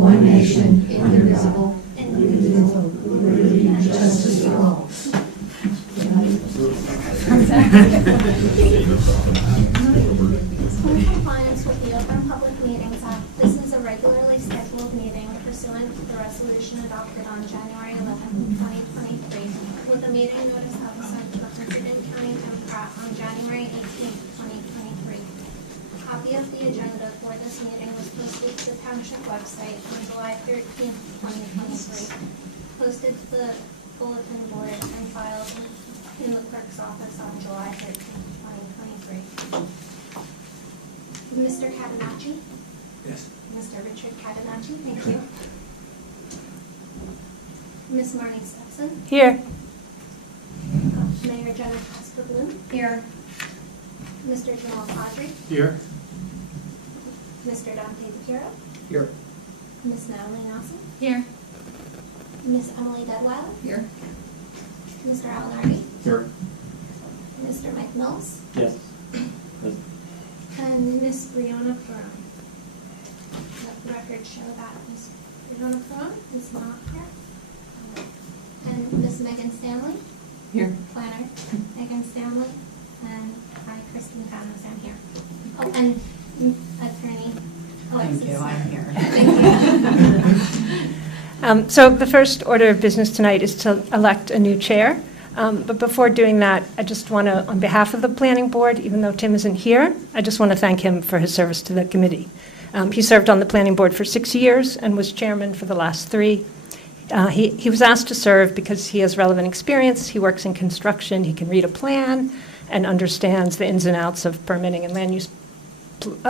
one nation, indivisible, with liberty and justice for all. In compliance with the Open Public Meetings Act, this is a regularly scheduled meeting pursuant to the resolution adopted on January 11, 2023, with a meeting notice that was sent to the Hunterdon County Democrat on January 18, 2023. A copy of the agenda for this meeting was posted to the Township website on July 13, 2023, posted to the bulletin board and filed in the clerk's office on July 13, 2023. Mr. Catanacci? Yes. Mr. Richard Catanacci, thank you. Ms. Marnie Stetson? Here. Mayor Jenna Casper-Bloom? Here. Mr. Jamal Quadri? Here. Mr. Dante DePiero? Here. Ms. Natalie Nelson? Here. Ms. Emily Deadweiler? Here. Mr. Al Nardi? Here. Mr. Mike Mills? Yes. And Ms. Brianna Perron. Let the record show that Ms. Brianna Perron is not here. And Ms. Megan Stanley? Here. Planner, Megan Stanley, and I, Kristen Thanos, am here. Oh, and Attorney Alexis. Thank you, I'm here. Thank you. So the first order of business tonight is to elect a new chair. But before doing that, I just want to, on behalf of the planning board, even though Tim isn't here, I just want to thank him for his service to the committee. He served on the planning board for 6 years and was chairman for the last 3. He was asked to serve because he has relevant experience. He works in construction. He can read a plan and understands the ins and outs of permitting and land use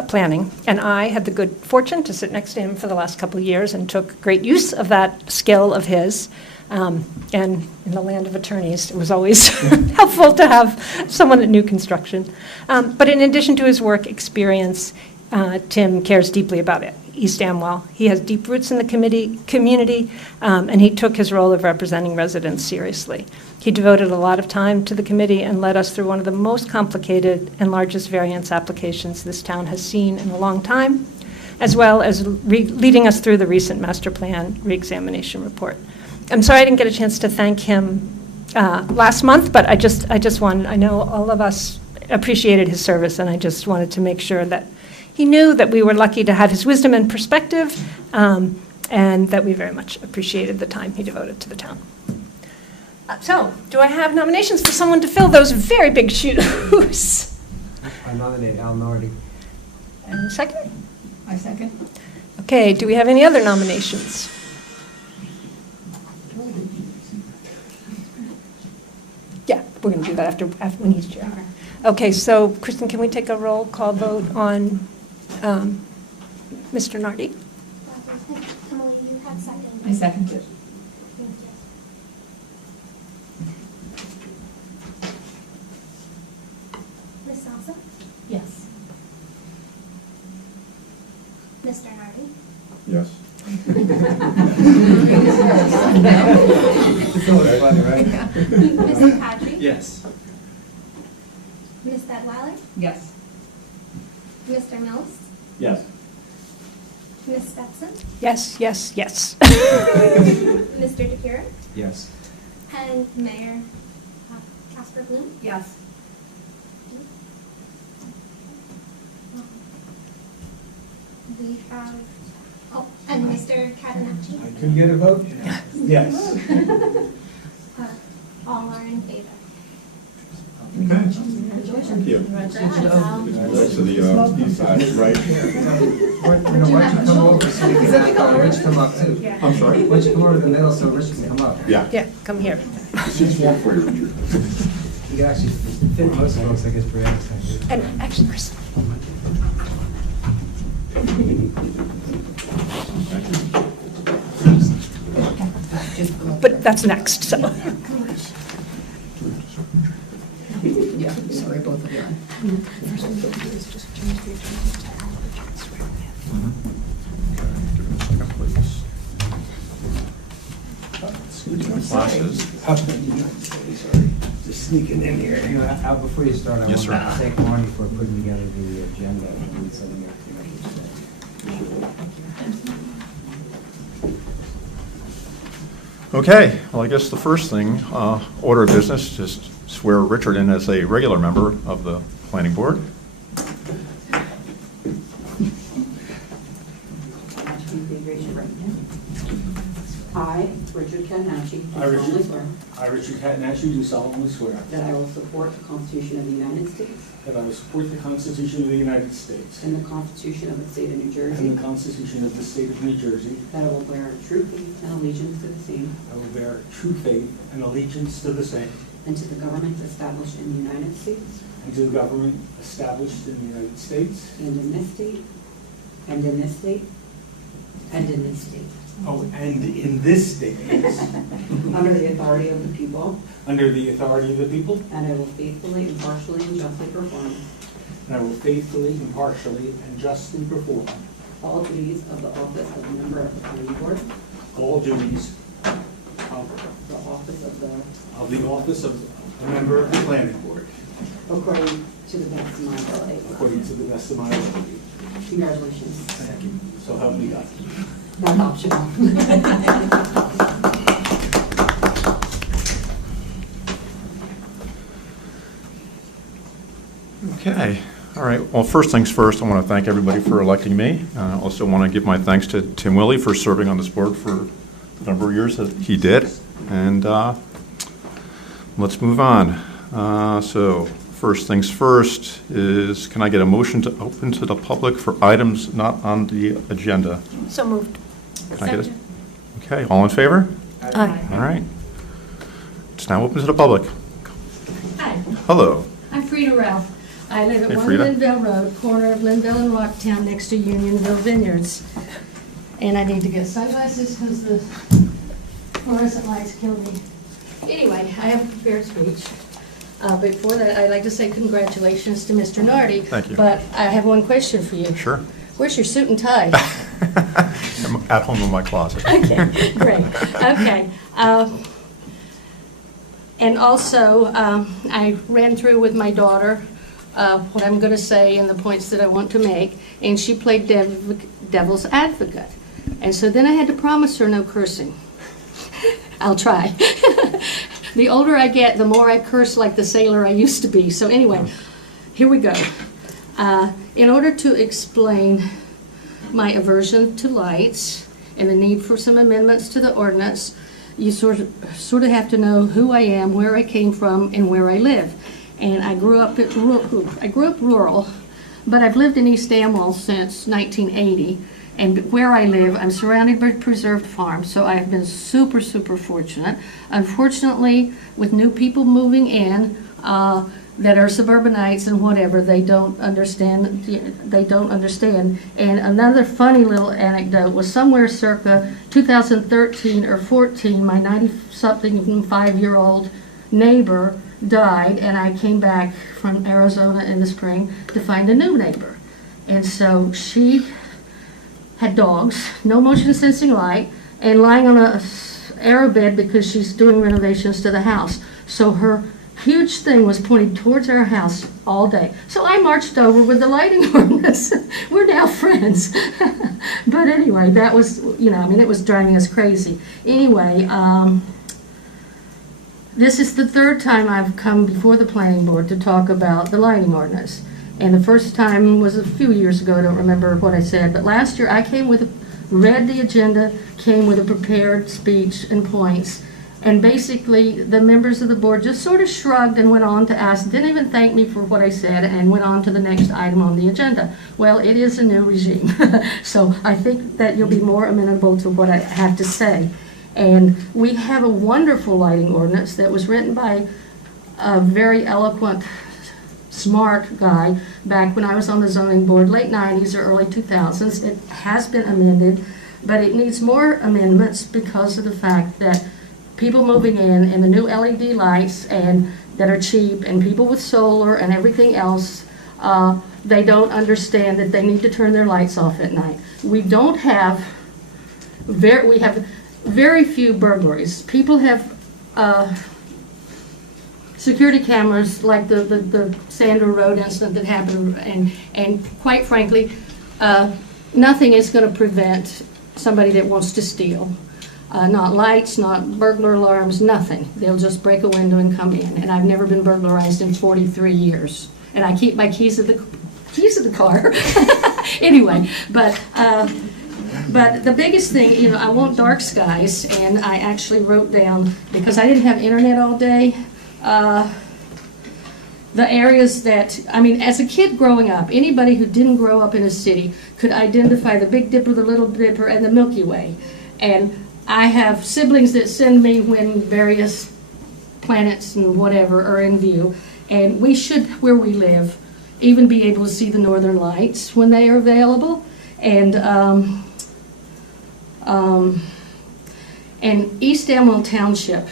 planning. And I had the good fortune to sit next to him for the last couple of years and took great use of that skill of his. And in the land of attorneys, it was always helpful to have someone that knew construction. But in addition to his work experience, Tim cares deeply about it. East Amwell. He has deep roots in the community, and he took his role of representing residents seriously. He devoted a lot of time to the committee and led us through one of the most complicated and largest variance applications this town has seen in a long time, as well as leading us through the recent master plan reexamination report. I'm sorry I didn't get a chance to thank him last month, but I just wanted, I know all of us appreciated his service, and I just wanted to make sure that he knew that we were lucky to have his wisdom and perspective, and that we very much appreciated the time he devoted to the town. So, do I have nominations for someone to fill those very big shoes? I nominate Al Nardi. And a second? I second. Okay, do we have any other nominations? Yeah, we're going to do that after when he's chair. Okay, so Kristen, can we take a roll call vote on Mr. Nardi? Emily, you have second. I second it. Thank you. Ms. Nelson? Yes. Mr. Nardi? Yes. It's always funny, right? Mr. Quadri? Yes. Ms. Deadweiler? Yes. Mr. Mills? Yes. Ms. Stetson? Yes, yes, yes. Mr. DePiero? Yes. And Mayor Casper Bloom? Yes. We have, oh, and Mr. Catanacci? I could get a vote? Yes. All are in favor. Thank you. Congrats. Next to the east side, right? Why don't you come over so we can have Rich come up too? I'm sorry? Why don't you come over to the middle so Rich can come up? Yeah. Yeah, come here. Seats warm for you, Richard. You can actually fit most folks, I guess, Brianna's saying. And actually, Chris. But that's next, so. Yeah, sorry, both of you. First thing we'll do is just change the agenda to all the checks where we have. Classes. Just sneaking in here. You know, Al, before you start, I want Yes, sir. to thank Marnie for putting together the agenda and setting up the Okay, well, I guess the first thing, order of business, just swear Richard in as a regular member of the planning board. Please raise your right hand. I, Richard Catanacci, do I, Richard- solemnly swear I, Richard Catanacci, do solemnly swear that I will support the Constitution of the United States that I will support the Constitution of the United States and the Constitution of the State of New and Jersey, the Constitution of the State of New Jersey. that I will bear true faith and allegiance to the same I will bear true faith and allegiance to the same and to the government established in the United States and to the government established in the United States. and in this state, and in this state, and in this state, Oh, and in this state, under the authority of the people, under the authority of the people, and I will faithfully, impartially, and justly perform and I will faithfully, impartially, and justly perform all duties of the office of a member of the planning board, all duties the office of the, office of a member of the planning board, according to the best of my ability. according to the best of my ability. Congratulations. Thank you. So help me God. Not optional. Okay, all right. Well, first things first, I want to thank everybody for electing me. I also want to give my thanks to Tim Willie for serving on this board for the number of years that he did. And let's move on. So first things first is, can I get a motion to open to the public for items not on the agenda? So moved. Can I get it? Okay, all in favor? Aye. All right. It's now open to the public. Hi, Hello. I'm Frida Ralph. I live at Hey, 1 Frida. Linville Road, corner of Linville and Rocktown, next to Unionville Vineyards. And I need to get sunglasses because the fluorescent lights kill me. Anyway, I have a prepared speech. Before that, I'd like to say congratulations to Mr. Nardi. Thank you. But I have one question for you. Sure. Where's your suit and tie? I'm at home in my closet. Okay, great. Okay. And also, I ran through with my daughter what I'm going to say and the points that I want to make, and she played devil's advocate. And so then I had to promise her no cursing. I'll try. The older I get, the more I curse like the sailor I used to be. So anyway, here we go. In order to explain my aversion to lights and the need for some amendments to the ordinance, you sort of have to know who I am, where I came from, and where I live. And I grew up rural, but I've lived in East Amwell since 1980. And where I live, I'm surrounded by preserved farms, so I've been super, super fortunate. Unfortunately, with new people moving in that are suburbanites and whatever, they don't understand. And another funny little anecdote was somewhere circa 2013 or 14, my 90-something 5-year-old neighbor died, and I came back from Arizona in the spring to find a new neighbor. And so she had dogs, no motion sensing light, and lying on a arrow bed because she's doing renovations to the house. So her huge thing was pointed towards our house all day. So I marched over with the lighting ordinance. We're now friends. But anyway, that was, it was driving us crazy. Anyway, this is the third time I've come before the planning board to talk about the lighting ordinance. And the first time was a few years ago. I don't remember what I said. But last year I read the agenda, came with a prepared speech and points. And basically the members of the board just sort of shrugged and went on to ask, didn't even thank me for what I said, and went on to the next item on the agenda. Well, it is a new regime. So I think that you'll be more amenable to what I have to say. And we have a wonderful lighting ordinance that was written by a very eloquent, smart guy back when I was on the zoning board, late 90s or early 2000s. It has been amended, but it needs more amendments because of the fact that people moving in and the new LED lights and that are cheap, and people with solar and everything else, they don't understand that they need to turn their lights off at night. We have very few burglaries. People have security cameras like the Sandra Road incident that happened, and quite frankly, nothing is going to prevent somebody that wants to steal. Not lights, not burglar alarms, nothing. They'll just break a window and come in. And I've never been burglarized in 43 years. And I keep my keys of the car. Anyway, but the biggest thing, you know, I want dark skies, and I actually wrote down, because I didn't have internet all day, the areas that, I mean, as a kid growing up, anybody who didn't grow up in a city could identify the Big Dipper, the Little Dipper, and the Milky Way. And I have siblings that send me when various planets and whatever are in view, and we should, where we live, even be able to see the northern lights when they are available. And East Amwell Township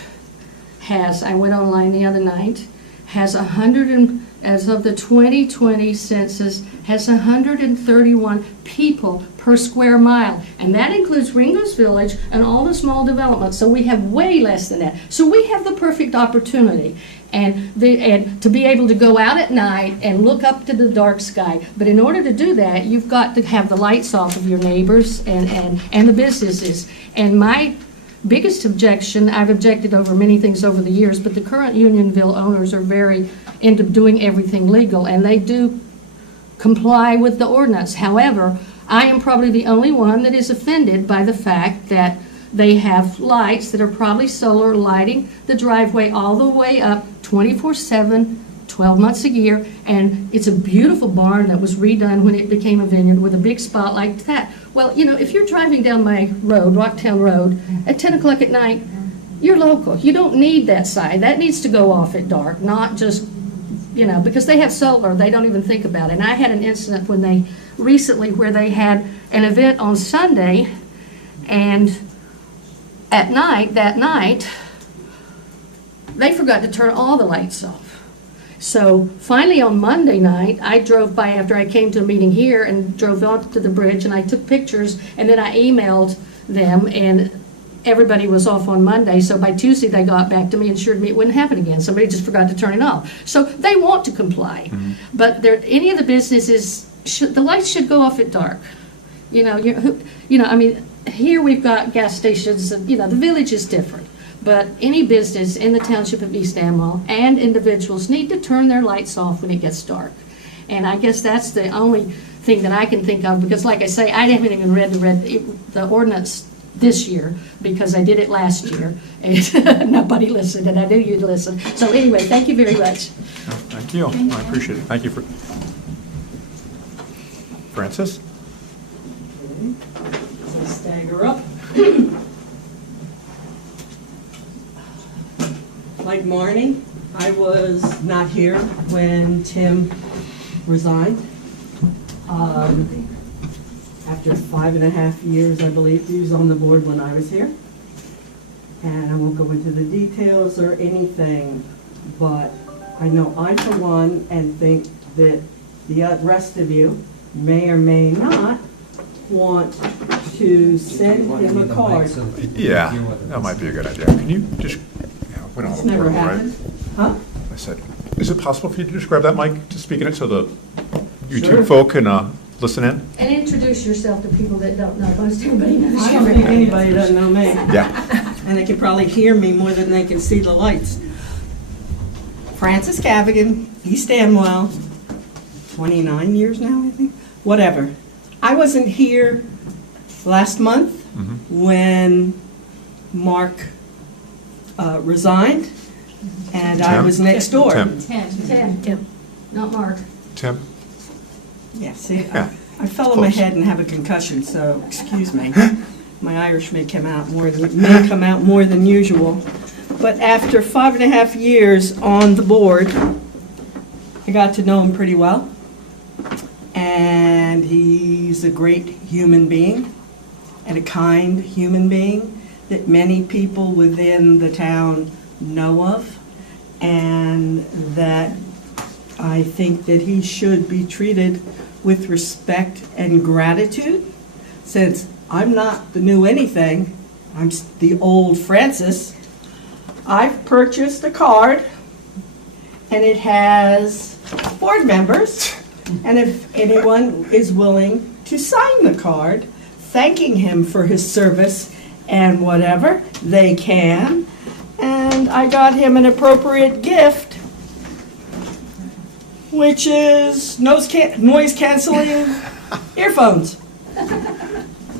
has, I went online the other night, has as of the 2020 census, has 131 people per square mile. And that includes Ringo's Village and all the small developments. So we have way less than that. So we have the perfect opportunity. And to be able to go out at night and look up to the dark sky. But in order to do that, you've got to have the lights off of your neighbors and the businesses. And my biggest objection, I've objected over many things over the years, but the current Unionville owners are very into doing everything legal, and they do comply with the ordinance. However, I am probably the only one that is offended by the fact that they have lights that are probably solar lighting the driveway all the way up 24/7, 12 months a year, and it's a beautiful barn that was redone when it became a vineyard with a big spot like that. Well, you know, if you're driving down my road, Rocktown Road, at 10 o'clock at night, you're local. You don't need that sign. That needs to go off at dark, not just, you know, because they have solar, they don't even think about it. And I had an incident recently where they had an event on Sunday, and at night, that night, they forgot to turn all the lights off. So finally on Monday night, I drove by after I came to a meeting here and drove out to the bridge, and I took pictures, and then I emailed them, and everybody was off on Monday. So by Tuesday, they got back to me and assured me it wouldn't happen again. Somebody just forgot to turn it off. So they want to comply. Mm-hmm. But any of the businesses, the lights should go off at dark. You know, I mean, here we've got gas stations, and, you know, the village is different. But any business in the township of East Amwell and individuals need to turn their lights off when it gets dark. And I guess that's the only thing that I can think of, because like I say, I haven't even read the ordinance this year, because I did it last year and nobody listened, and I knew you'd listen. So anyway, thank you very much. Thank you. I appreciate it. Thank you. Francis? So stagger up. Like Marnie, I was not here when Tim resigned. After 5.5 years, I believe, he was on the board when I was here. And I won't go into the details or anything, but I know I, for one, and think that the rest of you may or may not want to send him a card. Yeah, that might be a good idea. Can you just, we don't have It's a never board, right? happened. Huh? I said, is it possible for you to just grab that mic to speak in it so the YouTube Sure. folk can listen in? And introduce yourself to people that don't know. Most everybody knows I you. don't think anybody doesn't know me. Yeah. And they can probably hear me more than they can see the lights. Francis Cavigan, East Amwell, 29 years now, I think. Whatever. I wasn't here last month when Mark resigned, and I Tim? was next door. Tim, not Mark. Tim? Yeah, see, Yeah. I fell on my Close. head and have a concussion, so excuse me. My Irish may come out more than usual. But after 5.5 years on the board, I got to know him pretty well. And he's a great human being and a kind human being that many people within the town know of, and that I think that he should be treated with respect and gratitude. Since I'm not the new anything, I'm the old Francis, I've purchased a card, and it has board members, and if anyone is willing to sign the card, thanking him for his service and whatever, they can. And I got him an appropriate gift, which is noise canceling earphones.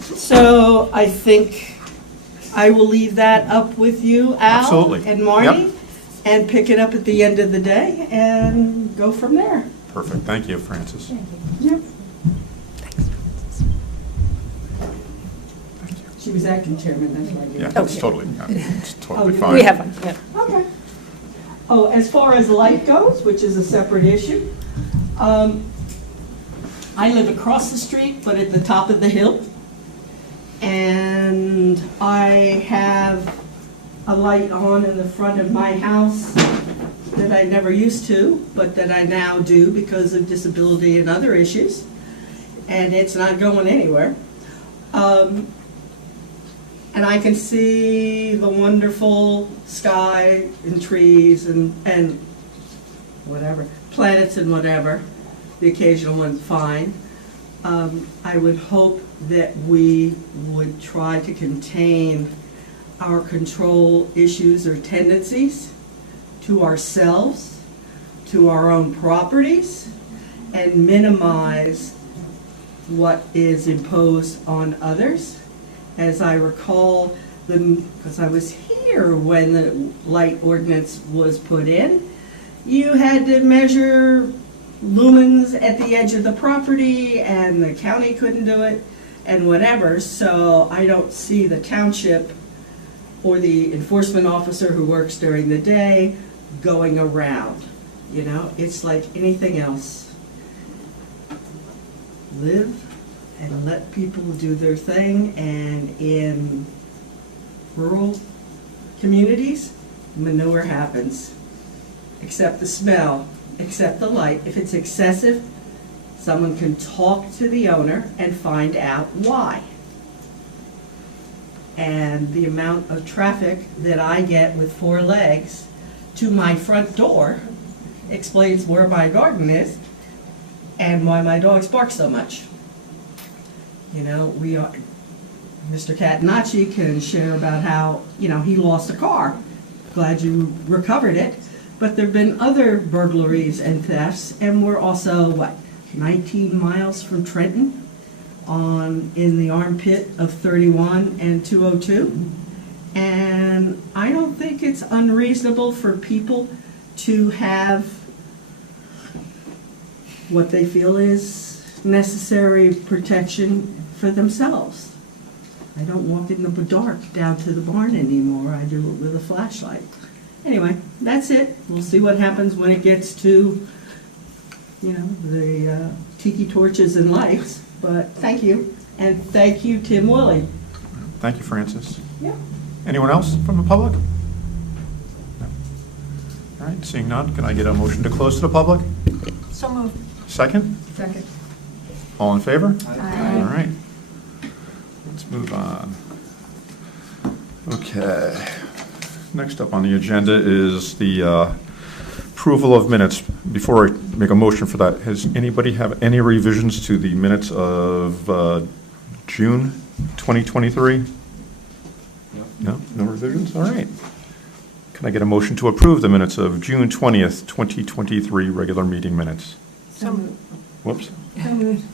So I think I will leave that up with you, Al Absolutely. and Marty, Yep. and pick it up at the end of the day and go from there. Perfect. Thank you, Francis. Yep. She was acting chairman, that's why I gave Yeah, it. it's totally Okay. fine. We have one, yeah. Okay. Oh, as far as light goes, which is a separate issue, I live across the street, but at the top of the hill. And I have a light on in the front of my house that I never used to, but that I now do because of disability and other issues. And it's not going anywhere. And I can see the wonderful sky and trees and whatever, planets and whatever, the occasional one fine. I would hope that we would try to contain our control issues or tendencies to ourselves, to our own properties, and minimize what is imposed on others. As I recall, because I was here when the light ordinance was put in, you had to measure lumens at the edge of the property, and the county couldn't do it, and whatever. So I don't see the township or the enforcement officer who works during the day going around. You know, it's like anything else. Live and let people do their thing, and in rural communities, manure happens. Except the smell, except the light. If it's excessive, someone can talk to the owner and find out why. And the amount of traffic that I get with 4 legs to my front door explains where my garden is and why my dogs bark so much. You know, Mr. Catenacci can share about how, you know, he lost a car. Glad you recovered it. But there've been other burglaries and thefts, and we're also, 19 miles from Trenton in the armpit of 31 and 202. And I don't think it's unreasonable for people to have what they feel is necessary protection for themselves. I don't walk in the dark down to the barn anymore. I do it with a flashlight. Anyway, that's it. We'll see what happens when it gets to, you know, the tiki torches and lights. But thank you. And thank you, Tim Willie. Thank you, Francis. Yeah. Anyone else from the public? No. All right, seeing none, can I get a motion to close to the public? So moved. Second? Second. All in favor? Aye. All right. Let's move on. Okay. Next up on the agenda is the approval of minutes. Before I make a motion for that, has anybody have any revisions to the minutes of June 2023? No? No revisions? All right. Can I get a motion to approve the minutes of June 20th, 2023 regular meeting minutes? So moved. Whoops.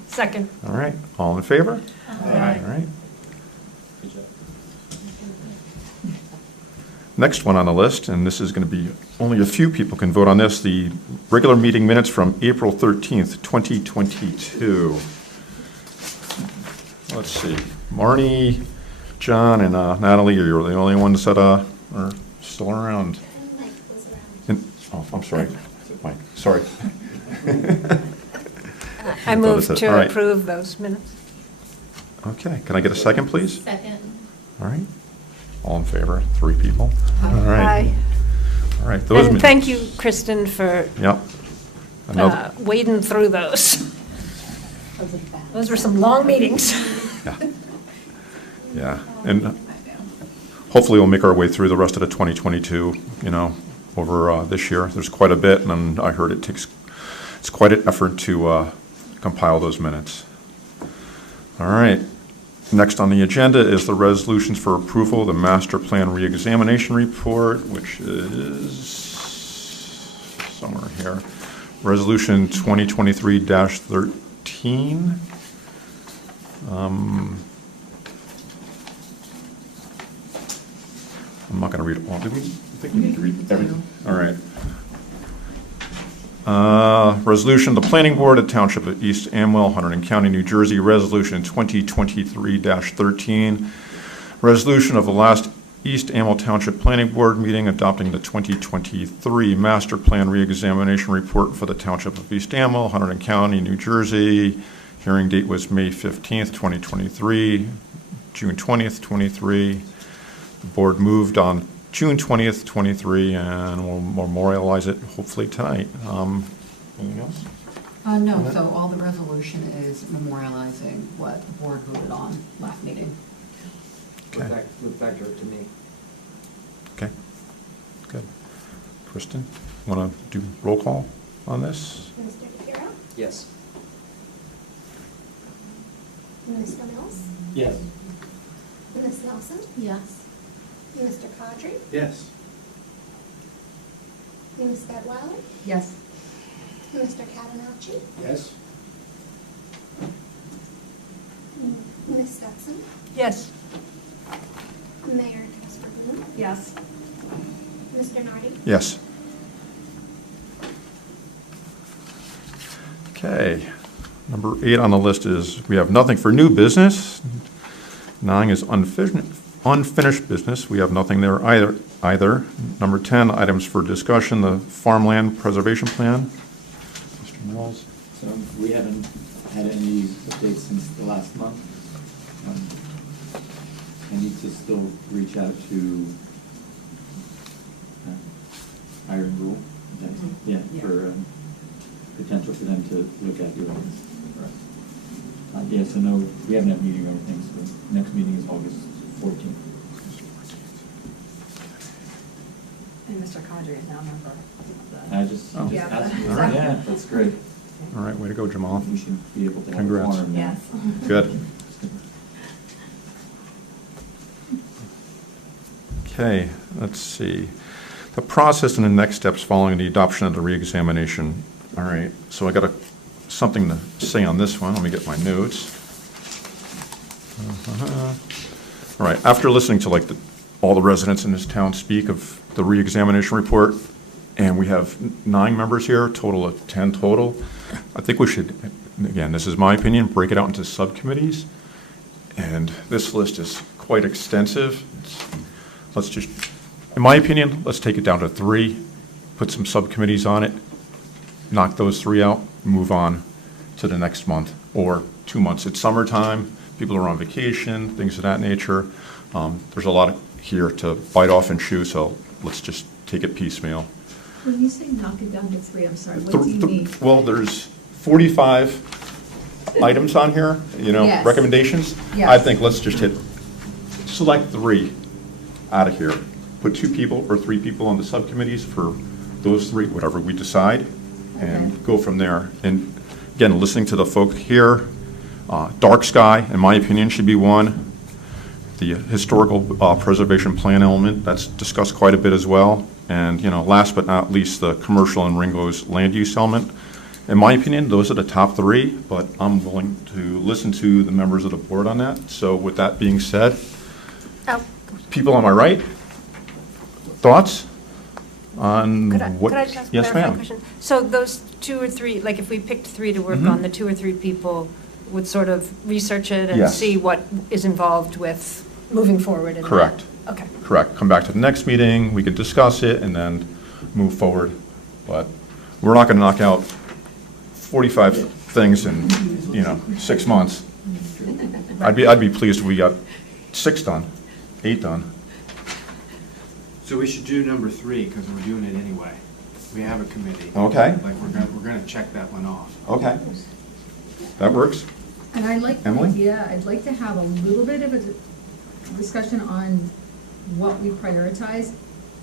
Second. All right. All in favor? Aye. All right. Next one on the list, and this is going to be, only a few people can vote on this, the regular meeting minutes from April 13th, 2022. Let's see, Marnie, John, and Natalie, you're the only ones that are still around. Mike was around. Oh, I'm sorry, Mike, sorry. I move All to right. approve those minutes. Okay, can I get a second, please? Second. All right, all in favor, 3 people? All right, Aye. all right, those And minutes. thank you, Kristen, for Yep. Another, wading through those. Those were some long meetings. yeah, and hopefully we'll make our way through the rest of the 2022, you know, over this year. There's quite a bit, and I heard it's quite an effort to compile those minutes. All right, Next on the agenda is the resolutions for approval of the master plan reexamination report, which is somewhere here. Resolution 2023-13. I'm not going to read it all. Did we? I think we need to read everything. All right. Resolution of the Planning Board of Township of East Amwell, Hunterdon County, New Jersey, Resolution 2023-13. Resolution of the last East Amwell Township Planning Board meeting adopting the 2023 Master Plan Reexamination Report for the Township of East Amwell, Hunterdon County, New Jersey. Hearing date was May 15th, 2023, June 20th, 23. The board moved on June 20th, 23, and we'll memorialize it hopefully tonight. Anything else? No, so all the resolution is memorializing what the board voted on last meeting. Okay. Look back to me. Okay, good. Kristen, want to do roll call on this? Mr. DePiero? Yes. Mr. Mills? Yes. Ms. Nelson? Yes. Mr. Cadre? Yes. Ms. Bedweiler? Yes. Mr. Catanacci? Yes. Ms. Stetson? Yes. Mayor Casper-Bloom? Yes. Mr. Nardi? Yes. Okay, number 8 on the list is, we have nothing for new business. 9 is unfinished business. We have nothing there either. Number 10, items for discussion, the farmland preservation plan. Mr. Mills? So we haven't had any updates since the last month. I need to still reach out to Iron Rule. Yeah, for potential for them to look at doing this. Yeah, so no, we haven't had a meeting or anything, so next meeting is August 14th. And Mr. Cadre is now a member of the. I just Oh. Yeah. asked you. All right. Yeah, that's great. All right, way to go, Jamal. We should be able to have a Congrats. forum now. Yes. Good. Okay, let's see. The process and the next steps following the adoption of the reexamination. All right, so I got something to say on this one. Let me get my notes. All right, after listening to all the residents in this town speak of the reexamination report, and we have 9 members here, total of 10 total, I think we should, again, this is my opinion, break it out into subcommittees. And this list is quite extensive. Let's just, in my opinion, let's take it down to 3, put some subcommittees on it, knock those 3 out, move on to the next month or 2 months. It's summertime, people are on vacation, things of that nature. There's a lot here to bite off and chew, so let's just take it piecemeal. When you say knock it down to 3, I'm sorry, what do you mean? Well, there's 45 items on here, Yes. recommendations. Yes. I think let's just select 3 out of here. Put 2 people or 3 people on the subcommittees for those 3, whatever we decide, and Okay. go from there. And again, listening to the folk here, dark sky, in my opinion, should be 1. The historical preservation plan element, that's discussed quite a bit as well. And, last but not least, the commercial and Ringo's land use element. In my opinion, those are the top 3, but I'm willing to listen to the members of the board on that. So with that being said, people on my right, thoughts on what? Could I just ask a Yes, clarifying ma'am. question? So those 2 or 3, like if we picked 3 to work Mhm. on, the 2 or 3 people would sort of research it and Yes. see what is involved with moving forward? in that? Correct. Okay. Correct. Come back to the next meeting, we could discuss it and then move forward. But we're not going to knock out 45 things in, 6 months. I'd be pleased if we got 6 done, 8 done. So we should do number 3, because we're doing it anyway. We have a committee. Okay. Like, we're gonna check that one off. Okay. That works. And I'd like, Emily? I'd like to have a little bit of a discussion on what we prioritize.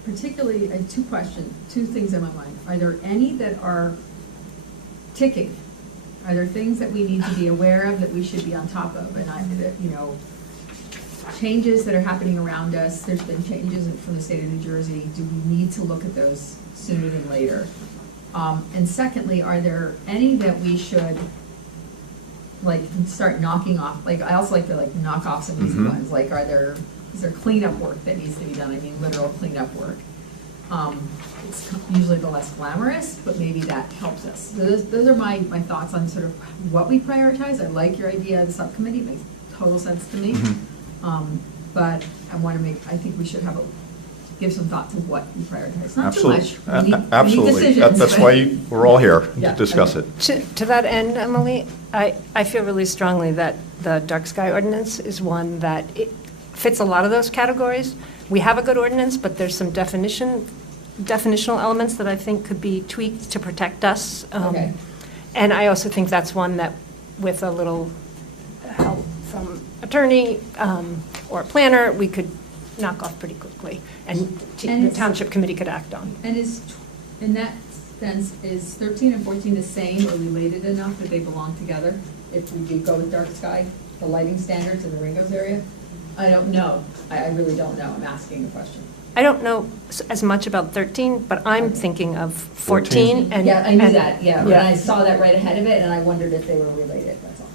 Particularly, I have 2 questions, 2 things in my mind. Are there any that are ticking Are there things that we need to be aware of that we should be on top of? And changes that are happening around us, there's been changes from the state of New Jersey. Do we need to look at those sooner than later? And secondly, are there any that we should start knocking off? I also like to knock off some easy ones. Is there cleanup work that needs to be done? I mean, literal cleanup work. It's usually the less glamorous, but maybe that helps us. So those are my thoughts on sort of what we prioritize. I like your idea of the subcommittee, it makes total sense to me. But I think we should give some thought to what we prioritize. Not too much. We need Absolutely. decisions, That's but- why we're all here Yeah, to discuss okay. it. To that end, Emily, I feel really strongly that the dark sky ordinance is one that it fits a lot of those categories. We have a good ordinance, but there's some definitional elements that I think could be tweaked to protect us. Okay. And I also think that's one that, with a little help from attorney or planner, we could knock off pretty quickly, and the township committee could act on. And in that sense, is 13 and 14 the same or related enough that they belong together? If we do go with dark sky, the lighting standards in the Ringos area? I don't know. I really don't know. I'm asking a question. I don't know as much about 13, but I'm thinking of 14. And Yeah, I knew that, yeah. Yeah. And I saw that right ahead of it, and I wondered if they were related, that's all.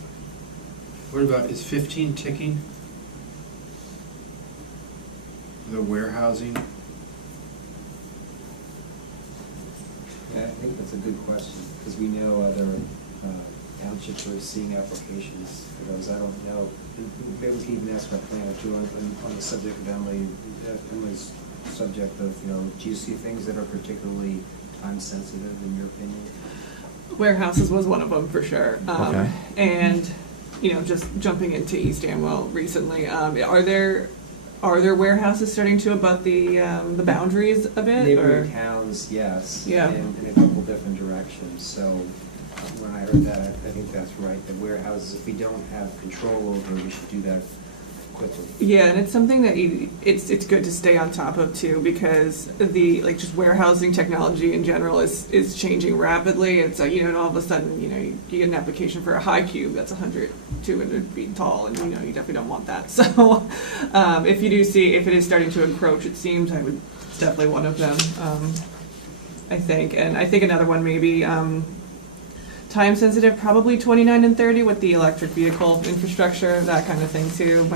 What about, is 15 ticking? The warehousing? Yeah, I think that's a good question, because we know other townships are seeing applications for those. I don't know. Maybe we can even ask my planner too on the subject of Emily's subject of, do you see things that are particularly time sensitive in your opinion? Warehouses was one of them for sure. Okay. And, just jumping into East Amwell recently, are there warehouses starting to abut the boundaries of it? Neighboring towns, yes. Yeah. In a couple different directions. So when I heard that, I think that's right. That warehouses, if we don't have control over, we should do that quickly. Yeah, and it's something that it's good to stay on top of too, because just warehousing technology in general is changing rapidly. It's and all of a sudden you get an application for a high cube that's 100, 200 feet tall, and you definitely don't want that. So if you do see if it is starting to encroach, it seems it's definitely one of them. I think another one maybe. Time sensitive, probably 29 and 30 with the electric vehicle infrastructure, that kind of thing too.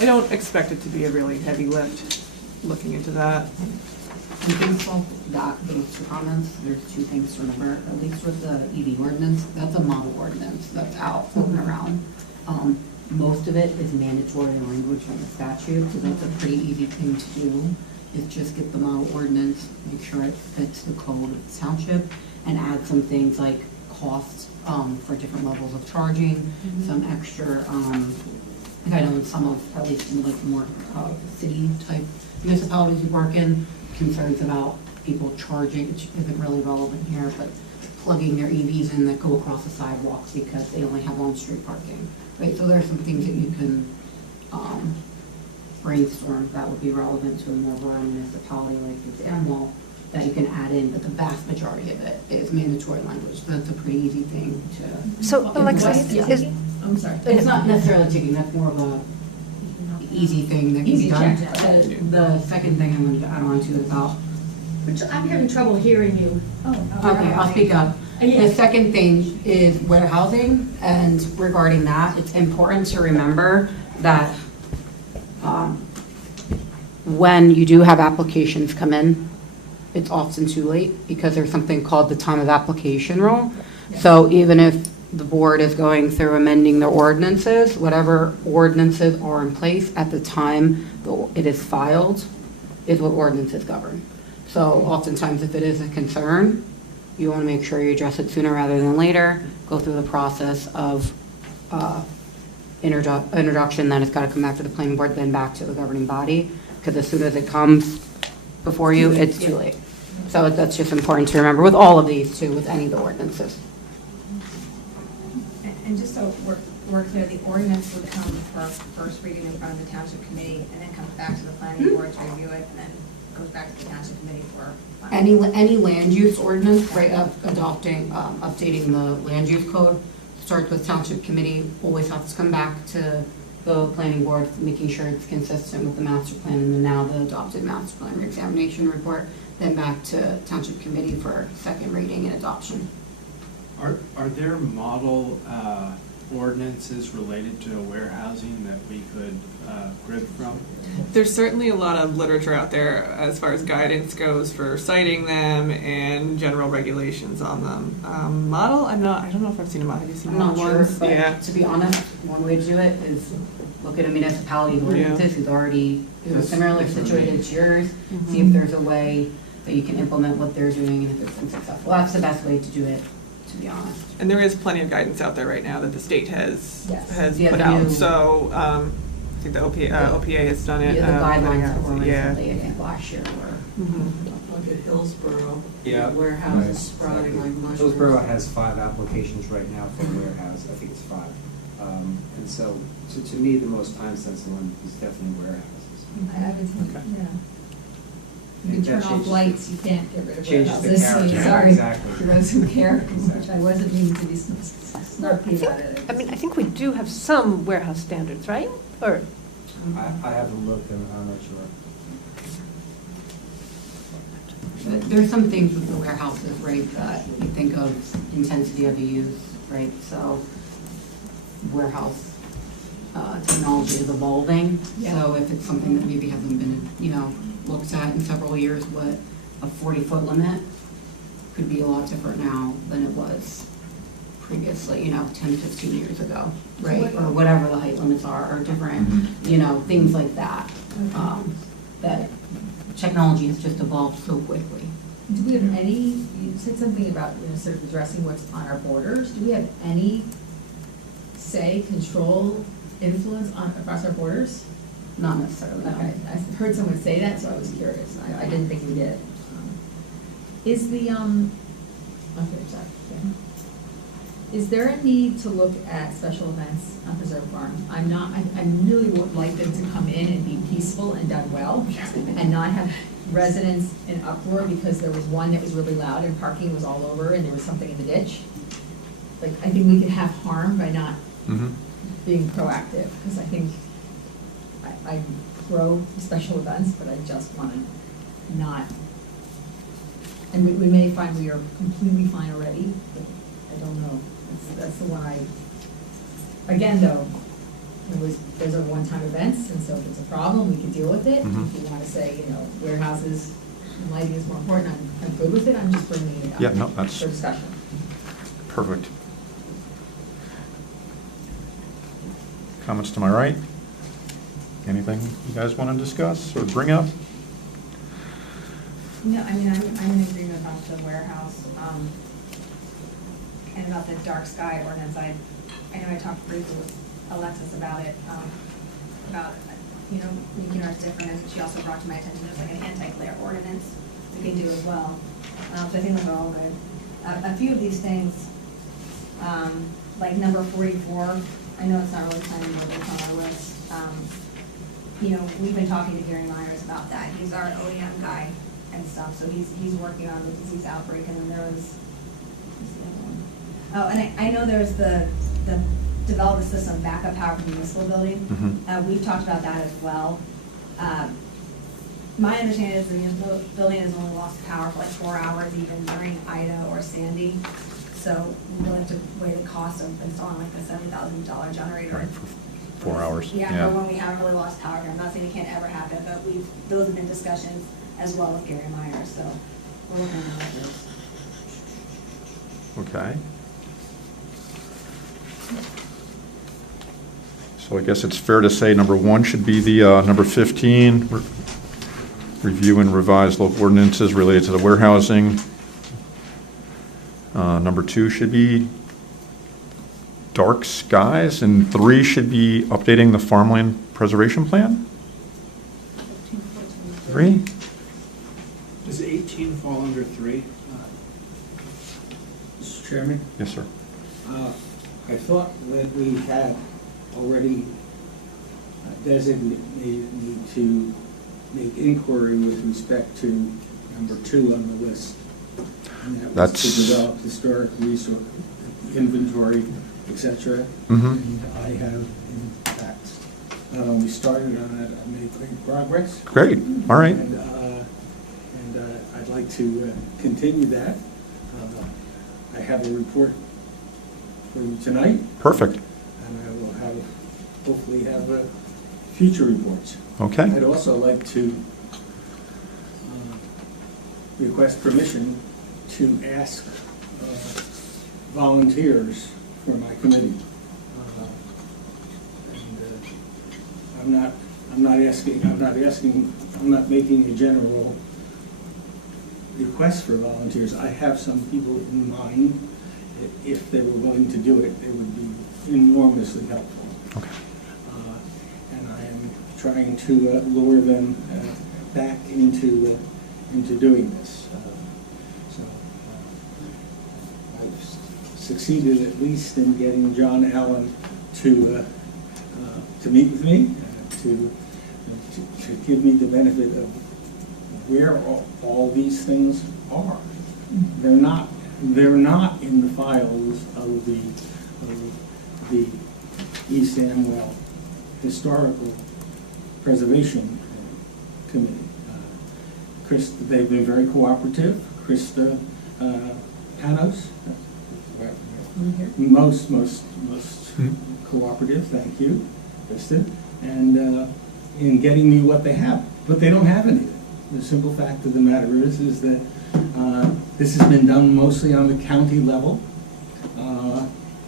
I don't expect it to be a really heavy lift looking into that. And based off those two comments, there's two things to remember, at least with the EV ordinance, that's a model ordinance that's out floating around. Most of it is mandatory language from the statute, so that's a pretty easy thing to do, is just get the model ordinance, make sure it fits the code of the township, and add some things like costs for different levels of charging, some extra, I know in some of, at least in more city type municipalities you work in, concerns about people charging, which isn't really relevant here, but plugging their EVs in that go across the sidewalks because they only have on-street parking, right? So there are some things that you can brainstorm that would be relevant to a more rural municipality like it's Amwell, that you can add in, but the vast majority of it is mandatory language. So that's a pretty easy thing to. So, Alexa, I'm sorry. It's not necessarily ticking, that's more of a easy thing that can be done. The second thing I wanted to add on to is about. Which I'm having trouble hearing you. Okay, I'll speak up. The second thing is warehousing, and regarding that, it's important to remember that when you do have applications come in, it's often too late because there's something called the time of application rule. So even if the board is going through amending their ordinances, whatever ordinances are in place at the time it is filed is what ordinances govern. So oftentimes if it is a concern, you want to make sure you address it sooner rather than later, go through the process of introduction, then it's got to come back to the planning board, then back to the governing body, because as soon as it comes before you, it's too late. So that's just important to remember with all of these too, with any of the ordinances. And just so we're clear, the ordinance would come for first reading in front of the township committee and then come back to the planning board to review it and then goes back to the township committee for. Any land use ordinance, right, adopting, updating the land use code, starts with township committee, always has to come back to the planning board, making sure it's consistent with the master plan, and then now the adopted master plan examination report, then back to township committee for second reading and adoption. Are there model ordinances related to warehousing that we could crib from? There's certainly a lot of literature out there as far as guidance goes for citing them and general regulations on them. Model, I don't know if I've seen a model. Have you seen I'm not model sure, ones? but Yeah. to be honest, one way to do it is look at a municipality who is already similarly situated to yours, see if there's a way that you can implement what they're doing, and if it's been successful. That's the best way to do it, to be honest. And there is plenty of guidance out there right now that the state has Yeah, put the out. new- So I think the OPA has done it. Yeah, the guidelines that were Yeah. recently, I think last year were. Look at Hillsborough. Yeah. Warehouses sprouting like mushrooms. Hillsborough has 5 applications right now for a warehouse, I think it's 5. And so, to me, the most time-sensitive one is definitely warehouses. I haven't, Okay. yeah. You can That turn off changes- lights, you can't get rid of changes the warehouses, so character. sorry. Exactly. For those who care, which I wasn't meaning to be snarky about it. I mean, I think we do have some warehouse standards, right? Or, I haven't looked, and I'm not sure. There's some things with the warehouses, right, that you think of intensity of the use, right? So warehouse technology is evolving. So if it's something that maybe hasn't been, looked at in several years, what a 40-foot limit could be a lot different now than it was previously, 10, 15 years ago, right? Or whatever the height limits are different, things like that. That technology has just evolved so quickly. Do we have any, you said something about, sort of addressing what's on our borders. Do we have any say, control, influence across our borders? Not necessarily, no. Okay, I heard someone say that, so I was curious. I didn't think we did. Is the, okay, sorry. Yeah. Is there a need to look at special events on Preserve Farm? I really would like them to come in and be peaceful and done well, and not have residents in uproar because there was one that was really loud and parking was all over and there was something in the ditch. Like, I think we could have harm by not being proactive, because I think I'm pro special events, but I just want to not, and we may find we are completely fine already, but I don't know. That's the one again though, those are one-time events, and so if it's a problem, we can deal with it. If you want to say, warehouses and lighting is more important, I'm good with it, I'm just bringing it up. Yeah, no, that's for discussion. perfect. Comments to my right? Anything you guys want to discuss or bring up? No, I mean, I'm in agreement about the warehouse, and about the dark sky ordinance. I know I talked briefly with Alexis about it, about, making ours different, and she also brought to my attention, there's like an anti-glare ordinance we can do as well. So I think those are all good. A few of these things, like number 44, I know it's not really planning, but it's on our list. We've been talking to Gary Myers about that. He's our OEM guy and stuff, so he's working on the disease outbreak, and then there was, what's the other one? Oh, and I know there's the develop a system backup power for the municipal building. We've talked about that as well. My understanding is the municipal building has only lost power for like 4 hours, even during Ida or Sandy. So we really have to weigh the cost of installing like a $7,000 generator. Right, for 4 hours. Yeah, for when we haven't really lost power here. I'm not saying it can't ever happen, but those have been discussions as well with Gary Myers, so we're looking at those. Okay. So I guess it's fair to say number 1 should be the number 15, review and revise local ordinances related to the warehousing. Number 2 should be dark skies, and 3 should be updating the farmland preservation plan. 3? Does 18 fall under 3? Mr. Chairman, Yes, sir. I thought that we had already designated to make inquiry with respect to number 2 on the list. And that was That's- to develop historic resource inventory, etc. Mhm. And I have, in fact, not only started on it, I made great progress. Great, all right. And I'd like to continue that. I have a report for you tonight, Perfect, and I will hopefully have future reports. okay. I'd also like to request permission to ask volunteers for my committee. And I'm not making a general request for volunteers. I have some people in mind. If they were willing to do it, it would be enormously helpful. Okay. And I am trying to lure them back into doing this. So I've succeeded at least in getting John Allen to meet with me, to give me the benefit of where all these things are. They're not in the files of the East Amwell Historical Preservation Committee. They've been very cooperative. Krista Panos, most cooperative. Thank you, Krista. And in getting me what they have, but they don't have anything. The simple fact of the matter is that this has been done mostly on the county level,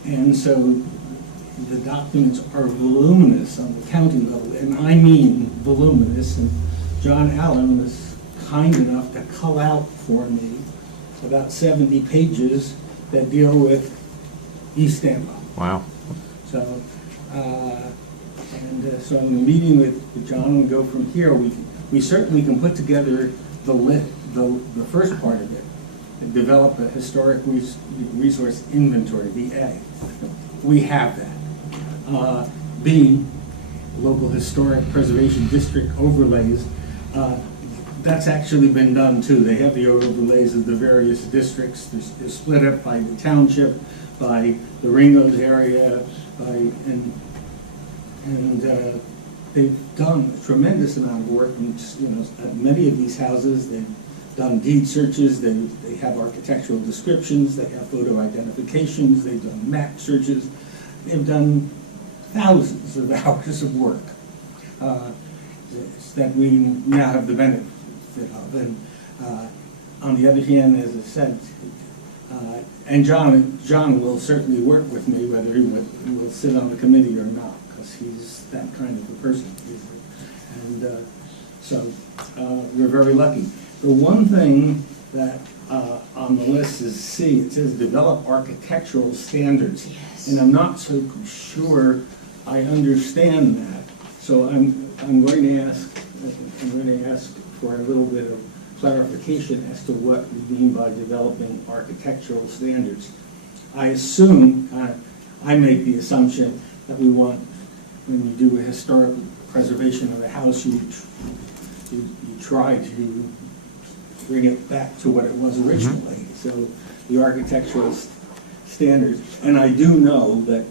and so the documents are voluminous on the county level, and I mean voluminous. And John Allen was kind enough to cull out for me about 70 pages that deal with East Amwell. Wow. So, so in the meeting with John, and go from here, we certainly can put together the first part of it, and develop a historic resource inventory, the A. We have that. B, local historic preservation district overlays. That's actually been done too. They have the overlays of the various districts. They're split up by the township, by the Ringos area, and they've done a tremendous amount of work. And, at many of these houses, they've done deed searches. They have architectural descriptions. They have photo identifications. They've done map searches. They've done thousands of hours of work that we now have the benefit of. And on the other hand, as I said, and John will certainly work with me whether he will sit on the committee or not, because he's that kind of a person. And so we're very lucky. The one thing that on the list is C. It says develop architectural standards. Yes. And I'm not so sure I understand that. So I'm going to ask for a little bit of clarification as to what we mean by developing architectural standards. I assume, I make the assumption that we want, when you do a historical preservation of a house, you try to bring it back to what it was originally. Mm-hmm. So the architectural standards, and I do know that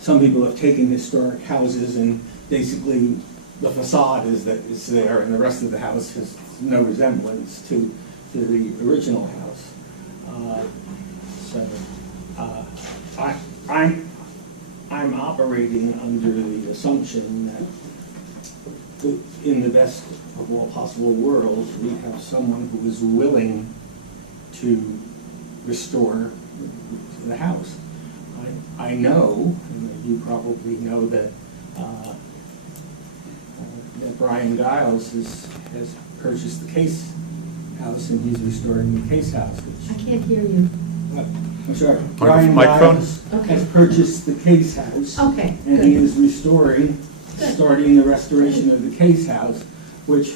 some people have taken historic houses and basically the facade is there and the rest of the house has no resemblance to the original house. I'm operating under the assumption that in the best of all possible worlds, we have someone who is willing to restore the house. I know, and you probably know, that Brian Giles has purchased the Case House, and he's restoring the Case House. I can't hear you. I'm sorry. Brian Giles has purchased the Case House. Okay. And he is starting the restoration of the Case House, which,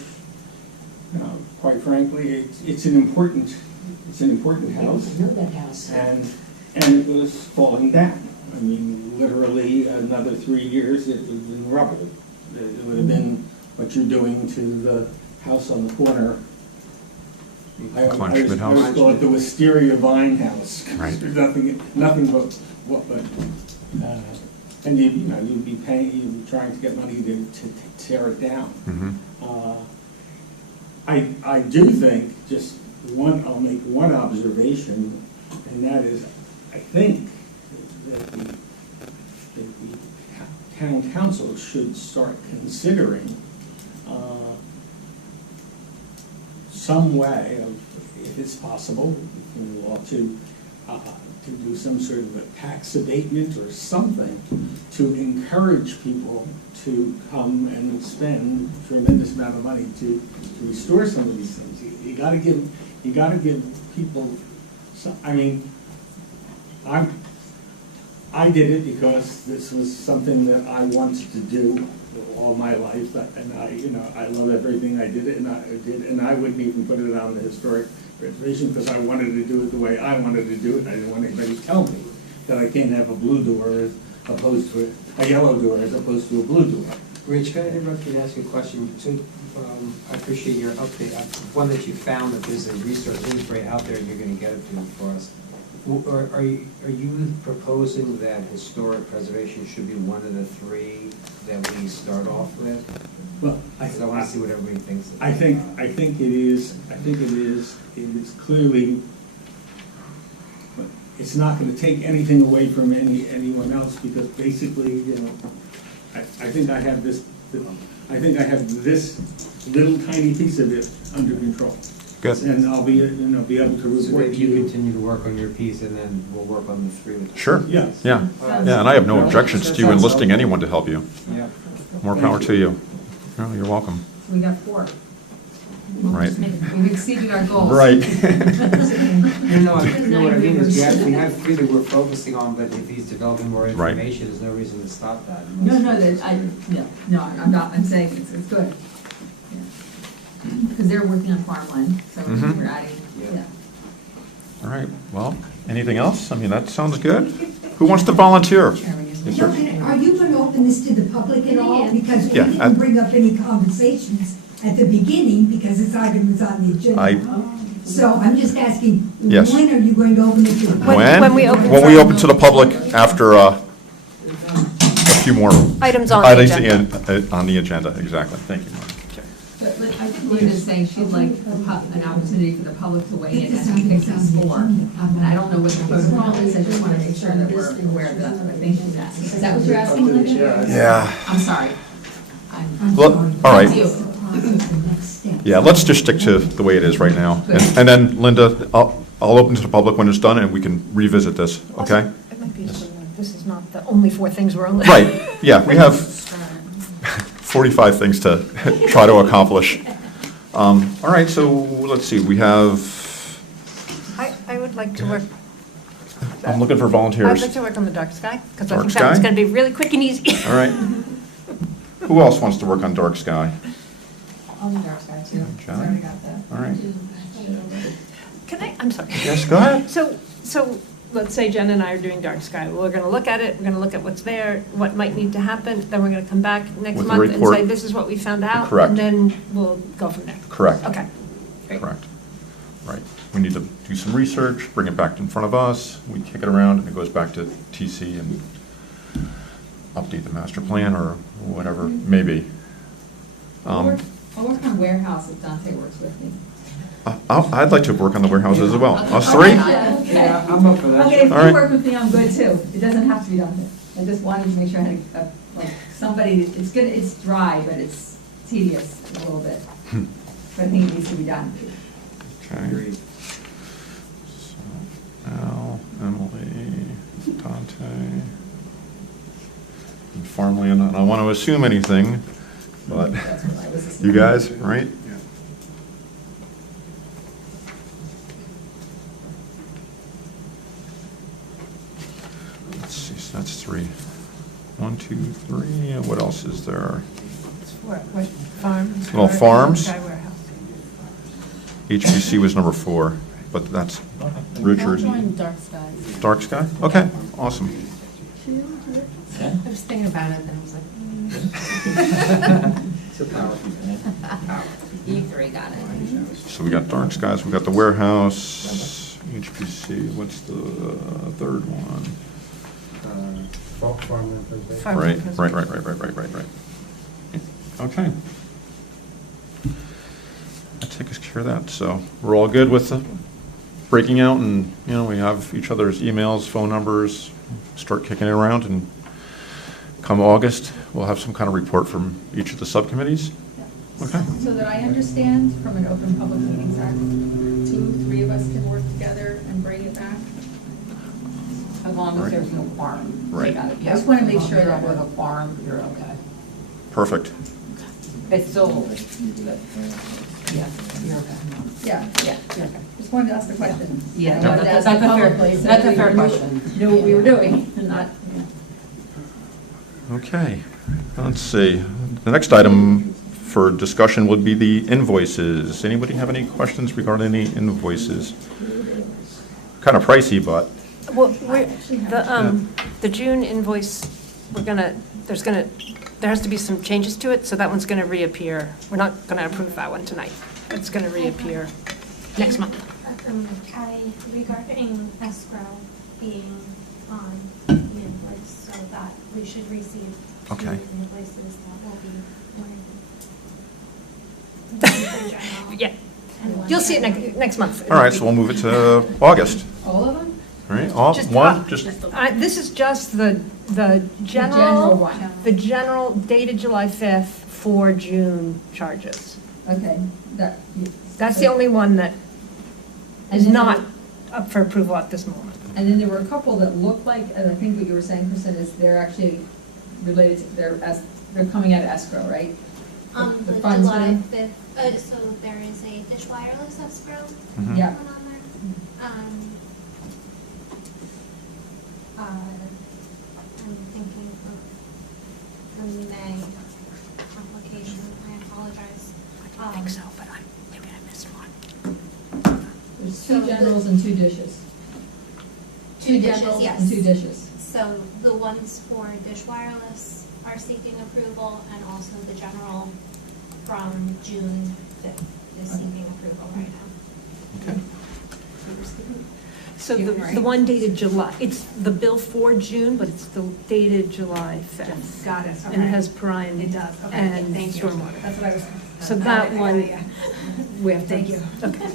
quite frankly, it's an important house. I know that house. And it was falling down. I mean, literally another 3 years, it would have been rubble. It would have been what you're doing to the house on the corner. I Klein always Schmidt house. call it the Wisteria Vine House. Right. There's nothing but, and you'd be trying to get money to tear it down. Mhm. I do think, I'll make one observation, and that is, I think that the town council should start considering some way of, if it's possible, in law, to do some sort of a tax abatement or something to encourage people to come and spend a tremendous amount of money to restore some of these things. You gotta give people some, I mean, I did it because this was something that I wanted to do all my life, and I love everything I did, and I wouldn't even put it on the historic preservation because I wanted to do it the way I wanted to do it. I didn't want anybody to tell me that I can't have a blue door as opposed to a yellow door as opposed to a blue door. Rich, can I interrupt you and ask you a question? I appreciate your update. One that you found that there's a resource right out there, you're going to get it for us. Are you proposing that historic preservation should be one of the three that we start off with? Well, I want to see what everybody thinks. I think it is. It is clearly. It's not going to take anything away from anyone else because basically, I think I have this. I think I have this little tiny piece of it under control. Good. And I'll be able to report So to maybe you you. continue to work on your piece, and then we'll work on the three with. Sure. Yes. Yeah, and I have no objections to you enlisting anyone to help you. Yeah. More power to you. Oh, you're welcome. So we got 4. Right. We've exceeded our goals. Right. No, what I mean is we have 3 that we're focusing on, but if he's developing more Right. information, there's no reason to stop that. No, I'm not, I'm saying it's good. Because they're working on farmland, so Mhm. we're adding, yeah. All right, well, anything else? I mean, that sounds good. Who wants to volunteer? Yes, sir. Are you going to open this to the public at all? Because we Yeah, didn't bring up any conversations at the beginning because this item was on the agenda. So I'm just asking, Yes. when are you going to open it to the public? When we open When we open to the public after a few more Items on the agenda. on the agenda, exactly. Thank you, Mark. But I think Linda's saying she'd like an opportunity for the public to weigh in as we pick these 4. And I don't know what the protocol is, I just want to make sure that we're aware of that, but I think she's asking. Is that what you're asking, Linda? Yeah. I'm sorry. Well, all right. Thank you. Yeah, let's just stick to the way it is right now. And then, Linda, I'll open to the public when it's done, and we can revisit this, okay? It might be useful to know this is not the only 4 things we're only. Right, yeah, we have 45 things to try to accomplish. All right, so let's see, we have, I would like to work. I'm looking for I'd volunteers. like to work on the dark sky, because I Dark think that's sky? going to be really quick and easy. All right. Who else wants to work on dark sky? On the dark side too. John? I already got that. All right. I'm sorry. Yes, go ahead. So let's say Jen and I are doing dark sky. Well, we're going to look at it, we're going to look at what's there, what might need to happen, then we're going to come back next With a month and report. say, this is what we found out. Correct. And then we'll go from there. Correct. Okay. Great. Correct. Right. We need to do some research, bring it back in front of us, we kick it around, and it goes back to TC and update the master plan or whatever, maybe. I'll work on warehouse if Dante works with me. I'd like to work on the warehouses as well. Us 3? Yeah, I'm up for that. Okay, if All you right. work with me, I'm good too. It doesn't have to be Dante. I just wanted to make sure I had somebody, it's good, it's dry, but it's tedious a little bit. But I think it needs to be done. Okay. So, Al, Emily, Dante, and farmland. I don't want to assume anything, but That's what I was you guys, right? Let's see, so that's 3. 1, 2, 3. What else is there? What, farms? Well, farms. Sky warehouse. HPC was number 4, but that's Richard. Dark skies. Dark sky? Okay, awesome. I was thinking about it, and I was like, You three got it. So we got Dark Skies, we got the warehouse, HPC, what's the third one? Farmland preservation. Right. Okay. That takes care of that, so we're all good with the breaking out, and, you know, we have each other's emails, phone numbers, start kicking it around, and come August, we'll have some kind of report from each of the subcommittees. Okay. So that I understand, from an Open Public Meetings Act, 2, 3 of us can work together and bring it back? As long as there's no quorum. Right. Got it. I just want to make sure If that you're we're, with a quorum, you're okay. Perfect. It's still, yeah, you're okay. yeah, You're okay. just wanted to ask the question. Yeah, I wanted to ask it publicly, so that's a we fair knew- question. Knew what we were doing, and not, Okay, let's see. The next item for discussion would be the invoices. Anybody have any questions regarding any invoices? Kind of pricey, but Well, the June invoice, there has to be some changes to it, so that one's going to reappear. We're not going to approve that one tonight. It's going to reappear next month. Regarding escrow being on the invoice, so that we should receive two Okay. invoices that will be one Yeah, you'll see it next month. all right, so we'll move it to August. all of them? All right, all, Just one, just, This is just the general general, one. the general dated July 5th for June charges. Okay, that. That's the only one that is And then- not up for approval at this moment. And then there were a couple that look like, and I think what you were saying, Kristen, is they're actually related, they're coming out of escrow, right? The funds July then? 5th, so there is a Dish Wireless escrow Mhm. Yeah. one on there. I'm thinking of the May application, I apologize. I think so, but maybe I missed one. There's So two the- generals and 2 dishes. Two dishes, generals yes. and 2 dishes. So the ones for Dish Wireless are seeking approval, and also the general from June 5th is seeking approval right now. okay. So the one dated July, it's the bill for June, but it's the dated July 5th. Got it, And it has prime It does, okay, and thank you. stormwater. That's what I was. So that one, Yeah. we have to. Thank you. Okay.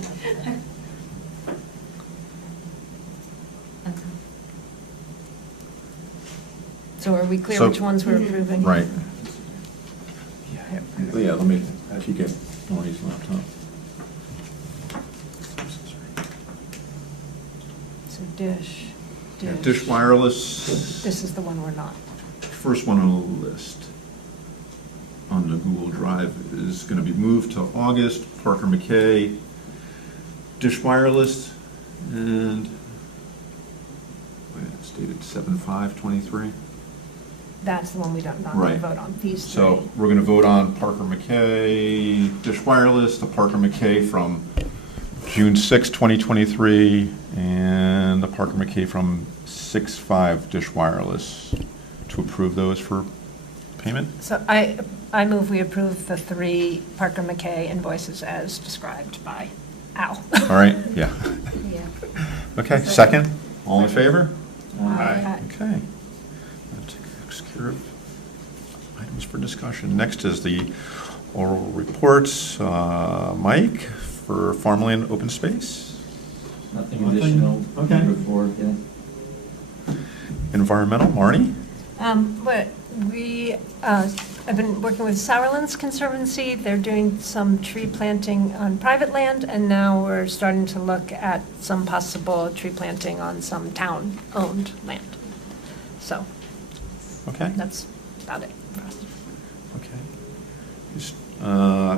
So are we clear So- which ones we're approving? Right. Yeah, let me, if you get Tony's laptop. So Dish. Dish Wireless, This is the one we're not. first one on the list on the Google Drive is going to be moved to August. Parker McKay, Dish Wireless, and it's dated 7/5/23. That's the one we don't, not going Right. to vote on, these three. So we're going to vote on Parker McKay, Dish Wireless, the Parker McKay from June 6, 2023, and the Parker McKay from 6/5 Dish Wireless, to approve those for payment. So I move we approve the 3 Parker McKay invoices as described by Al. All right, yeah. Yeah. Okay, second? All in favor? Aye. Okay. That takes care of items for discussion. Next is the oral reports. Mike, for farmland open space? Nothing additional. Okay. Report, yeah. Environmental, Marnie? But we, I've been working with Sourlands Conservancy. They're doing some tree planting on private land, and now we're starting to look at some possible tree planting on some town-owned land. So Okay. that's about it for us. Okay.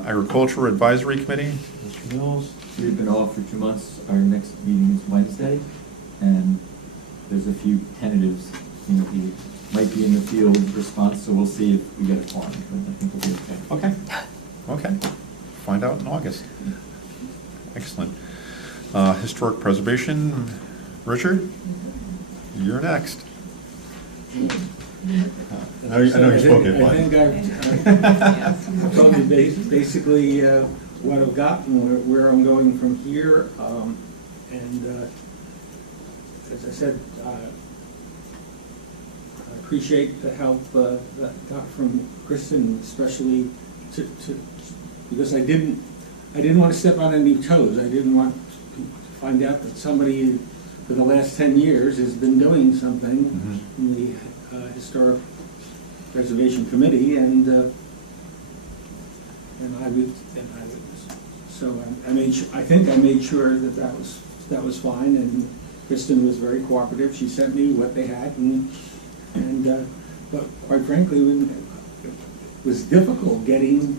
Agriculture Advisory Committee, Mr. Mills? We've been off for 2 months. Our next meeting is Wednesday, and there's a few tentatives. You know, he might be in the field response, so we'll see if we get a quorum, but I think we'll be okay. Okay. Okay. Find out in August. Excellent. Historic Preservation, Richard? You're next. I know you spoke it, I but. think I've told you basically what I've got and where I'm going from here. And as I said, I appreciate the help that I got from Kristen, especially because I didn't want to step on any toes. I didn't want to find out that somebody for the last 10 years has been doing something in the Historic Preservation Committee, and I would, so I think I made sure that was fine, and Kristen was very cooperative. She sent me what they had, but quite frankly, it was difficult getting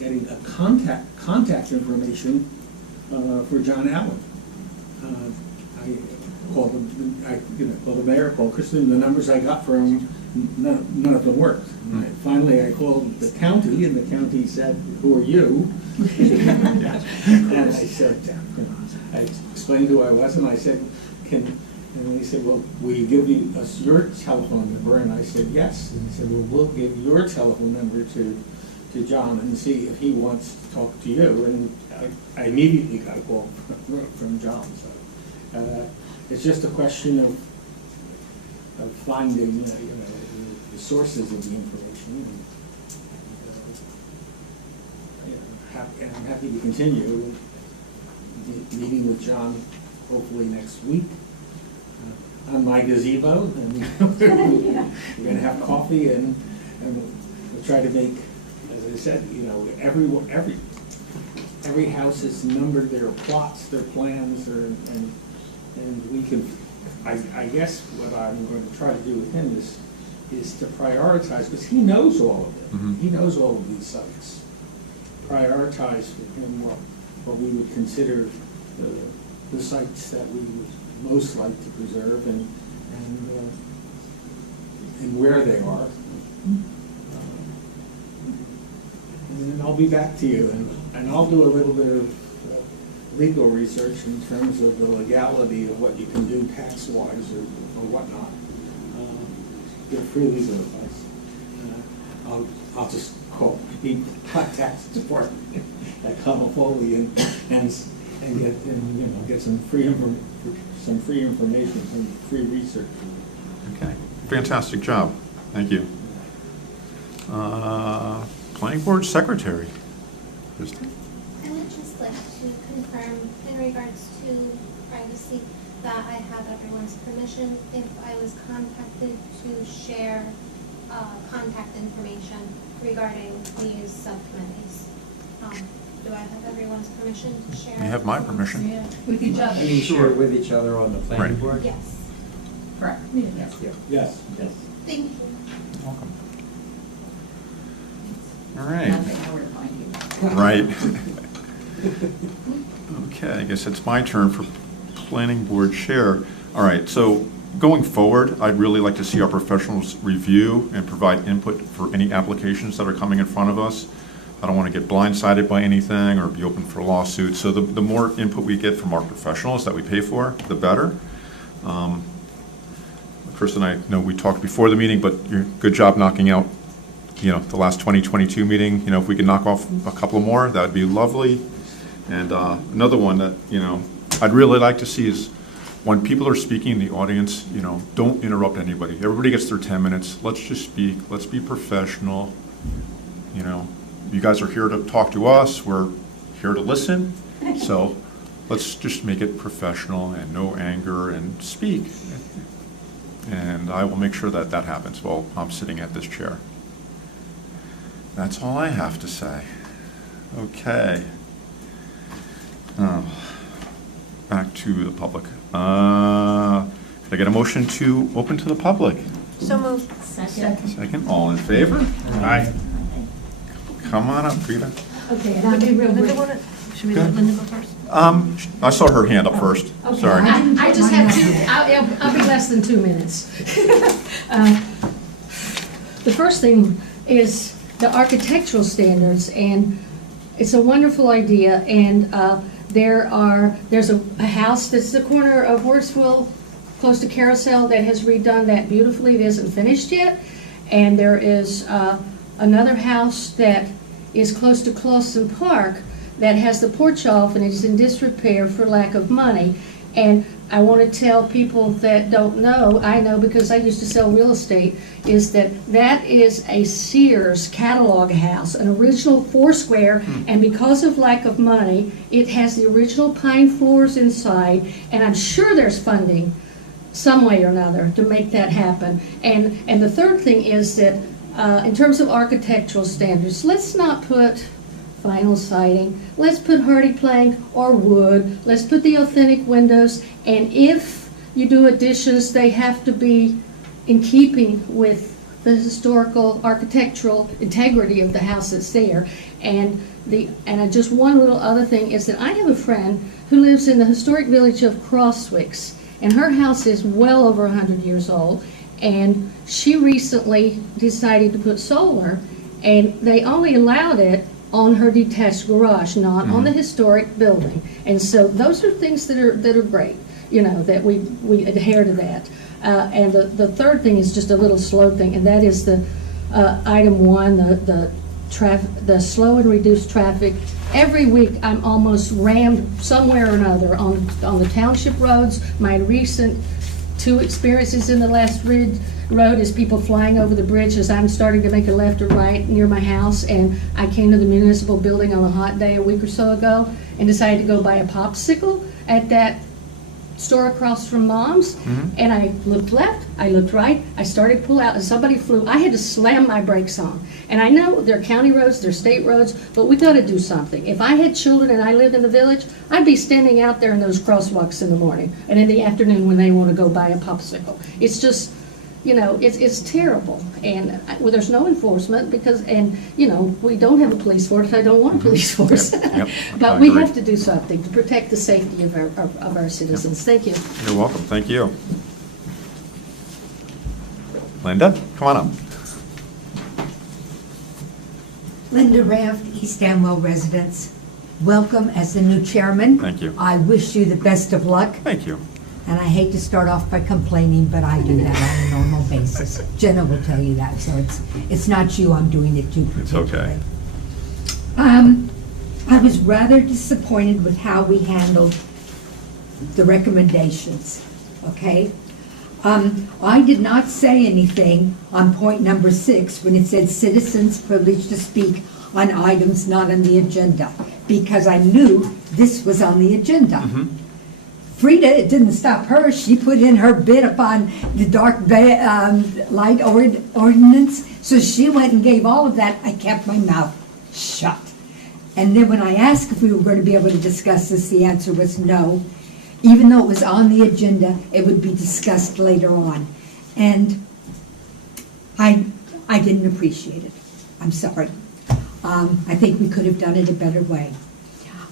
a contact information for John Allen. I called the mayor, called Kristen. The numbers I got from none of them worked. Finally, I called the county, and the county said, "Who are you?" And I said, I explained who I was, and I said, and they said, "Well, will you give us your telephone number?" And I said, "Yes." And they said, "Well, we'll give your telephone number to John and see if he wants to talk to you." And I immediately got a call from John. So it's just a question of finding the sources of the information. And I'm happy to continue meeting with John hopefully next week on my gazebo, and we're going to have coffee and we'll try to make, as I said, every house is numbered, their plots, their plans, and we can. I guess what I'm going to try to do with him is to prioritize, because he knows all of it. He knows all of these sites. Prioritize for him what we would consider the sites that we would most like to preserve and where they are. And then I'll be back to you, and I'll do a little bit of legal research in terms of the legality of what you can do tax-wise or whatnot. Get free legal advice. I'll just call the tax department at Comafoli and get some free information, some free research. Okay, fantastic job. Thank you. Planning Board Secretary. Kristen? I would just like to confirm in regards to privacy that I have everyone's permission if I was contacted to share contact information regarding these subcommittees. Do I have everyone's permission to share? You have my permission. With each other. I mean, share with each other on the planning Right. board? Yes. Correct. Yes. Yes. Yes. Thank you. Welcome. All right. Nothing, I would find you. Right. Okay, I guess it's my turn for Planning Board Chair. All right, so going forward, I'd really like to see our professionals review and provide input for any applications that are coming in front of us. I don't want to get blindsided by anything or be open for lawsuits. So the more input we get from our professionals that we pay for, the better. Chris and I know we talked before the meeting, but good job knocking out, the last 2022 meeting. If we could knock off a couple more, that would be lovely. And another one that, I'd really like to see is when people are speaking in the audience, don't interrupt anybody. Everybody gets their 10 minutes. Let's just speak. Let's be professional. You guys are here to talk to us. We're here to listen. So let's just make it professional and no anger and speak. And I will make sure that that happens while I'm sitting at this chair. That's all I have to say. Okay. Back to the public. Could I get a motion to open to the public? So moved. Second. All in favor? Aye. Come on up, Rita. Okay, and I'll be real brief. Should we let Linda go first? I saw her hand up first. Okay, Sorry. I just have I'll be less than 2 minutes. The first thing is the architectural standards, and it's a wonderful idea, and there's a house that's the corner of Worsville, close to Carousel, that has redone that beautifully. It isn't finished yet, And there is another house that is close to Clawson Park that has the porch off and is in disrepair for lack of money. And I want to tell people that don't know, I know because I used to sell real estate, is that that is a Sears catalog house, an original four-square, and because of lack of money, it has the original pine floors inside, and I'm sure there's funding some way or another to make that happen. And the third thing is that in terms of architectural standards, let's not put vinyl siding, let's put hardy plank or wood, let's put the authentic windows, and if you do additions, they have to be in keeping with the historical architectural integrity of the house that's there. And just one little other thing is that I have a friend who lives in the historic village of Crosswicks, and her house is well over 100 years old, and she recently decided to put solar, and they only allowed it on her detached garage, not on the historic building. And so those are things that are great, you know, that we adhere to that. And the third thing is just a little slow thing, and that is the item one, the slow and reduced traffic. Every week I'm almost rammed somewhere or another on the township roads. My recent 2 experiences in the last road is people flying over the bridge as I'm starting to make a left or right near my house, and I came to the municipal building on a hot day a week or so ago and decided to go buy a popsicle at that store across from Mom's, and I looked left, I looked right, I started to pull out, and somebody flew. I had to slam my brakes on. And I know they're county roads, they're state roads, but we got to do something. If I had children and I lived in the village, I'd be standing out there in those crosswalks in the morning and in the afternoon when they want to go buy a popsicle. It's just, you know, it's terrible. And well, there's no enforcement because, and you know, we don't have a police force. I don't want a police force. Yep. But we have to do something to protect the safety of our citizens. Thank you. You're welcome. Thank you. Linda, come on up. Linda Raft, East Amwell residents. Welcome as the new chairman. Thank you. I wish you the best of luck. Thank you. And I hate to start off by complaining, but I do that on a normal basis. Jenna will tell you that, so it's not you I'm doing it to particularly. It's okay. I was rather disappointed with how we handled the recommendations, okay? I did not say anything on point number 6 when it said citizens privileged to speak on items not on the agenda, because I knew this was on the agenda. Frida, it didn't stop her. She put in her bid upon the dark light ordinance, so she went and gave all of that. I kept my mouth shut. And then when I asked if we were going to be able to discuss this, the answer was no. Even though it was on the agenda, it would be discussed later on. And I didn't appreciate it. I'm sorry. I think we could have done it a better way.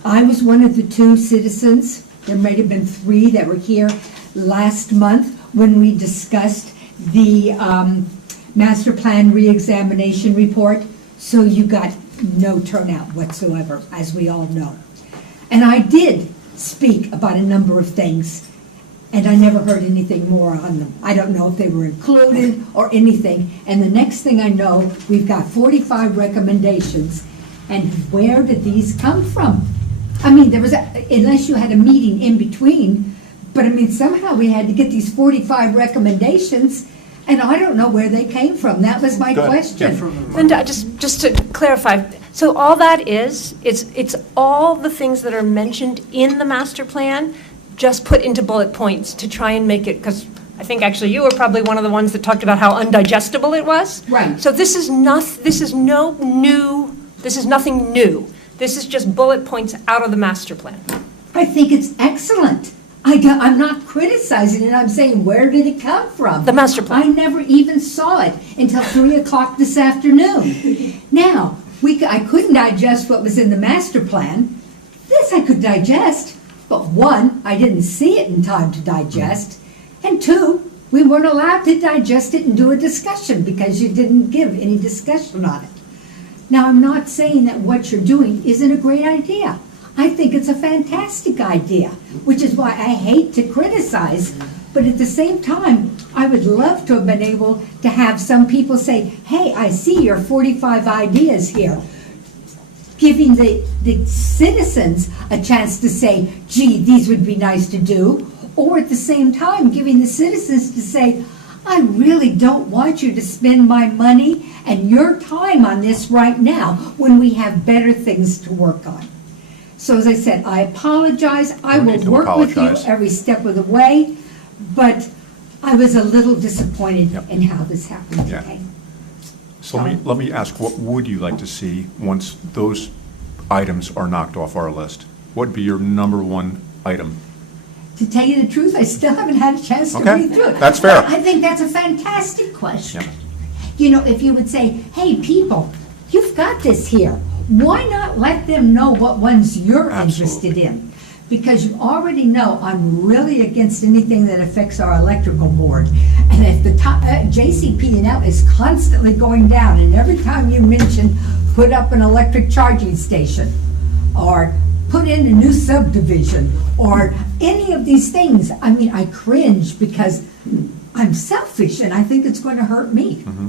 I was one of the 2 citizens, there might have been 3 that were here last month when we discussed the master plan reexamination report, so you got no turnout whatsoever, as we all know. And I did speak about a number of things, and I never heard anything more on them. I don't know if they were included or anything. And the next thing I know, we've got 45 recommendations, and where did these come from? I mean, there was, unless you had a meeting in between, but I mean, somehow we had to get these 45 recommendations, and I don't know where they came from. That was my question. Linda, just to clarify, so all that is, it's all the things that are mentioned in the master plan, just put into bullet points to try and make it, because I think actually you were probably one of the ones that talked about how undigestible it was. Right. So this is nothing new. This is just bullet points out of the master plan. I think it's excellent. I'm not criticizing it, I'm saying, where did it come from? The master plan. I never even saw it until 3 o'clock this afternoon. Now, I couldn't digest what was in the master plan. This I could digest, but 1, I didn't see it in time to digest, and 2, we weren't allowed to digest it and do a discussion because you didn't give any discussion on it. Now, I'm not saying that what you're doing isn't a great idea. I think it's a fantastic idea, which is why I hate to criticize, But at the same time, I would love to have been able to have some people say, hey, I see your 45 ideas here. Giving the citizens a chance to say, gee, these would be nice to do. Or at the same time, giving the citizens to say, I really don't want you to spend my money and your time on this right now when we have better things to work on. So as I said, I apologize. I will work with you every step of the way, but I was a little disappointed in how this happened today. So let me ask, what would you like to see once those items are knocked off our list? What would be your number one item? To tell you the truth, I still haven't had a chance to read through it. That's fair. But I think that's a fantastic question. You know, if you would say, hey, people, you've got this here. Why not let them know what ones you're interested in? Because you already know I'm really against anything that affects our electrical board. And if the JCP&L is constantly going down, and every time you mention put up an electric charging station, or put in a new subdivision, or any of these things, I mean, I cringe because I'm selfish and I think it's going to hurt me. Mm-hmm.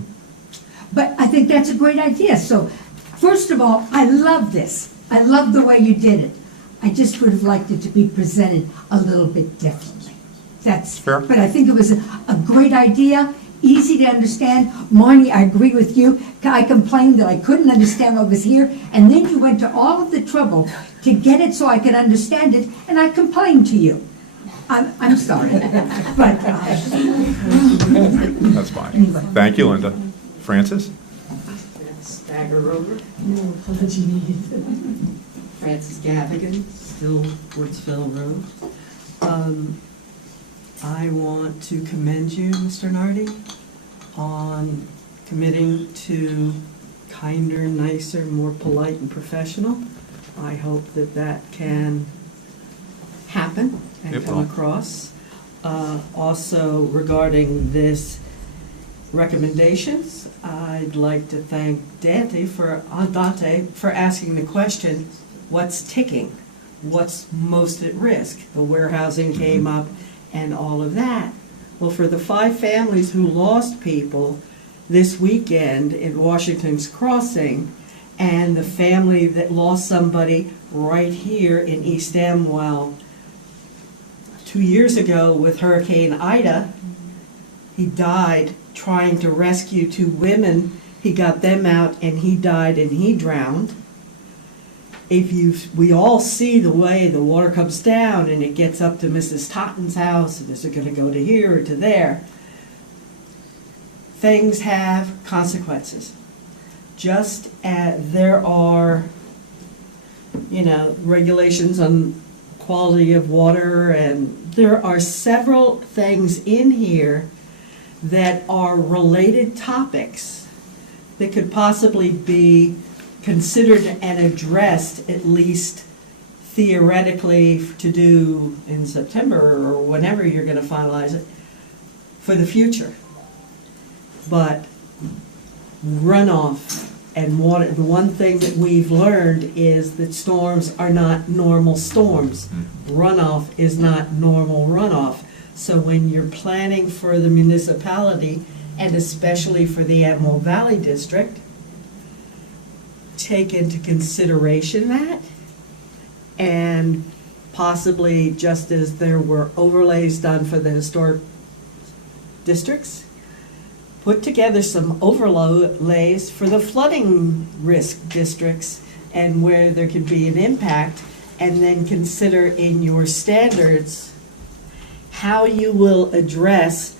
But I think that's a great idea. So, first of all, I love this. I love the way you did it. I just would have liked it to be presented a little bit differently. That's fair. But I think it was a great idea, easy to understand. Marnie, I agree with you. I complained that I couldn't understand what was here, and then you went to all of the trouble to get it so I could understand it, and I complained to you. I'm sorry, but that's fine. Anyway. Thank you, Linda. Francis? Stagger over. No apology needed. Francis Gavigan, still Woodsville Road. I want to commend you, Mr. Nardi, on committing to kinder, nicer, more polite and professional. I hope that that can happen and come across. Also, regarding this recommendations, I'd like to thank Dante for asking the question, what's ticking? What's most at risk? The warehousing came up and all of that. Well, for the 5 families who lost people this weekend in Washington's Crossing, and the family that lost somebody right here in East Amwell 2 years ago with Hurricane Ida, he died trying to rescue 2 women. He got them out and he died and he drowned. We all see the way the water comes down and it gets up to Mrs. Totten's house, and is it going to go to here or to there? Things have consequences. Just as there are, regulations on quality of water, and there are several things in here that are related topics that could possibly be considered and addressed, at least theoretically, to do in September or whenever you're going to finalize it, for the future. But runoff and water, the one thing that we've learned is that storms are not normal storms. Runoff is not normal runoff. So when you're planning for the municipality, and especially for the Amwell Valley District, take into consideration that, and possibly, just as there were overlays done for the historic districts, put together some overlays for the flooding risk districts and where there could be an impact, and then consider in your standards how you will address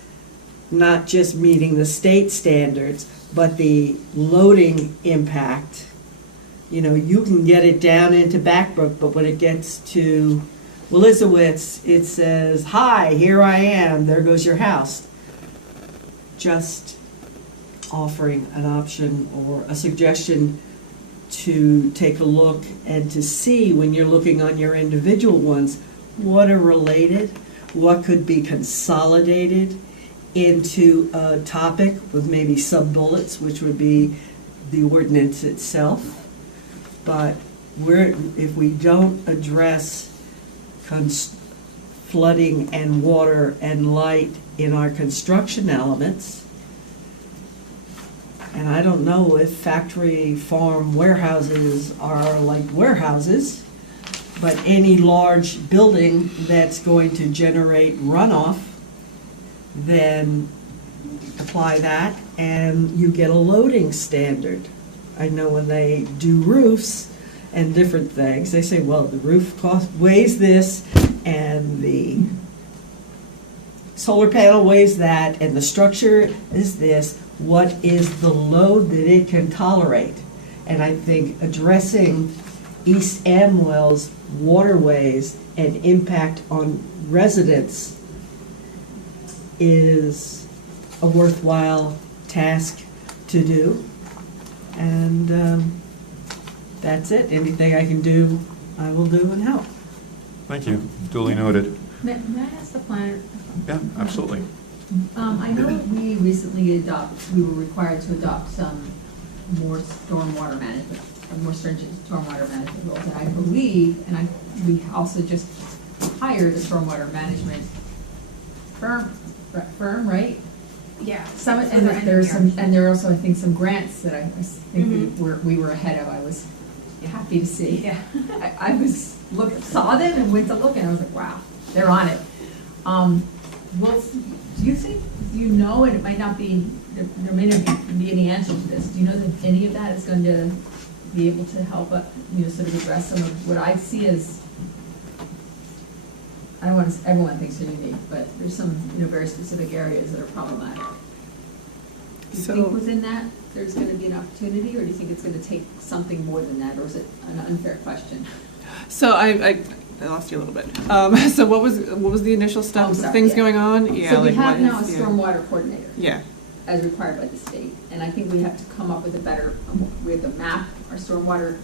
not just meeting the state standards, but the loading impact. You can get it down into Backbrook, but when it gets to Willisowitz, it says, hi, here I am, there goes your house. Just offering an option or a suggestion to take a look and to see, when you're looking on your individual ones, what are related, what could be consolidated into a topic with maybe sub-bullets, which would be the ordinance itself. But if we don't address flooding and water and light in our construction elements. And I don't know if factory, farm, warehouses are like warehouses, but any large building that's going to generate runoff, then apply that and you get a loading standard. I know when they do roofs and different things, they say, well, the roof weighs this and the solar panel weighs that and the structure is this. What is the load that it can tolerate? And I think addressing East Amwell's waterways and impact on residents is a worthwhile task to do. And that's it. Anything I can do, I will do and help. Thank you. Duly noted. May I ask the planner? Yeah, absolutely. I know we recently we were required to adopt some more stormwater management, more stringent stormwater management rules. And I believe, we also just hired a stormwater management firm, right? Yeah. And there are also, I think, some grants that I think we were ahead of. I was happy to see. Yeah. I saw them and went to look, and I was like, wow, they're on it. Well, do you think, and it might not be, there may not be any answer to this, do you know that any of that is going to be able to help, sort of address some of what I see as, I don't want to, everyone thinks they're unique, but there's some, very specific areas that are problematic. Do you think within that there's going to be an opportunity, or do you think it's going to take something more than that, or is it an unfair question? So I lost you a little bit. So what was the initial stuff, things going on? Yeah. So we have now a stormwater coordinator. Yeah. As required by the state, and I think we have to come up with we have to map our stormwater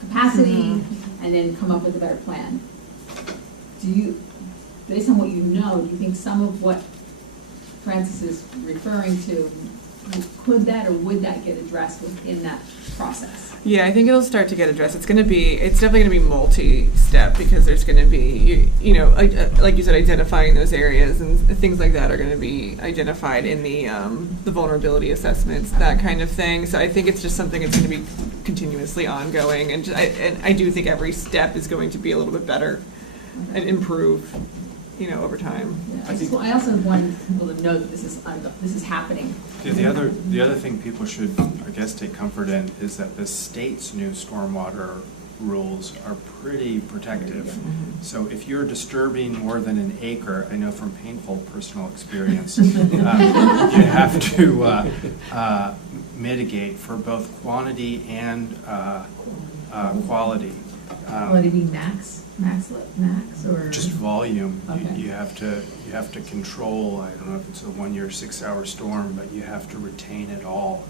capacity, and then come up with a better plan. Based on what you know, do you think some of what Francis is referring to, could that or would that get addressed within that process? Yeah, I think it'll start to get addressed. It's definitely going to be multi-step, because there's going to be, like you said, identifying those areas and things like that are going to be identified in the vulnerability assessments, that kind of thing. So I think it's just something that's going to be continuously ongoing, and I do think every step is going to be a little bit better and improve, over time. Yeah, I also want people to know that this is happening. Yeah, the other thing people should, I guess, take comfort in is that the state's new stormwater rules are pretty protective. Mm-hmm. So if you're disturbing more than an acre, I know from painful personal experience, you have to mitigate for both quantity and quality. Quality being max or just volume. Okay. You have to control. I don't know if it's a 1 year, 6 hour storm, but you have to retain it all.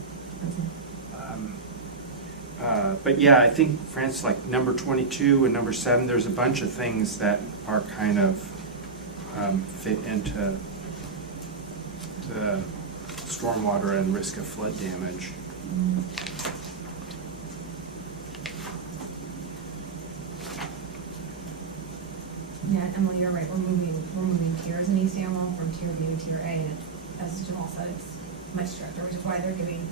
But yeah, I think Francis, like number 22 and number 7, there's a bunch of things that are kind of fit into the stormwater and risk of flood damage. Yeah, Emily, you're right. We're moving tiers in East Amwell from Tier B to Tier A, and as Jamal said, it's much stricter, which is why they're giving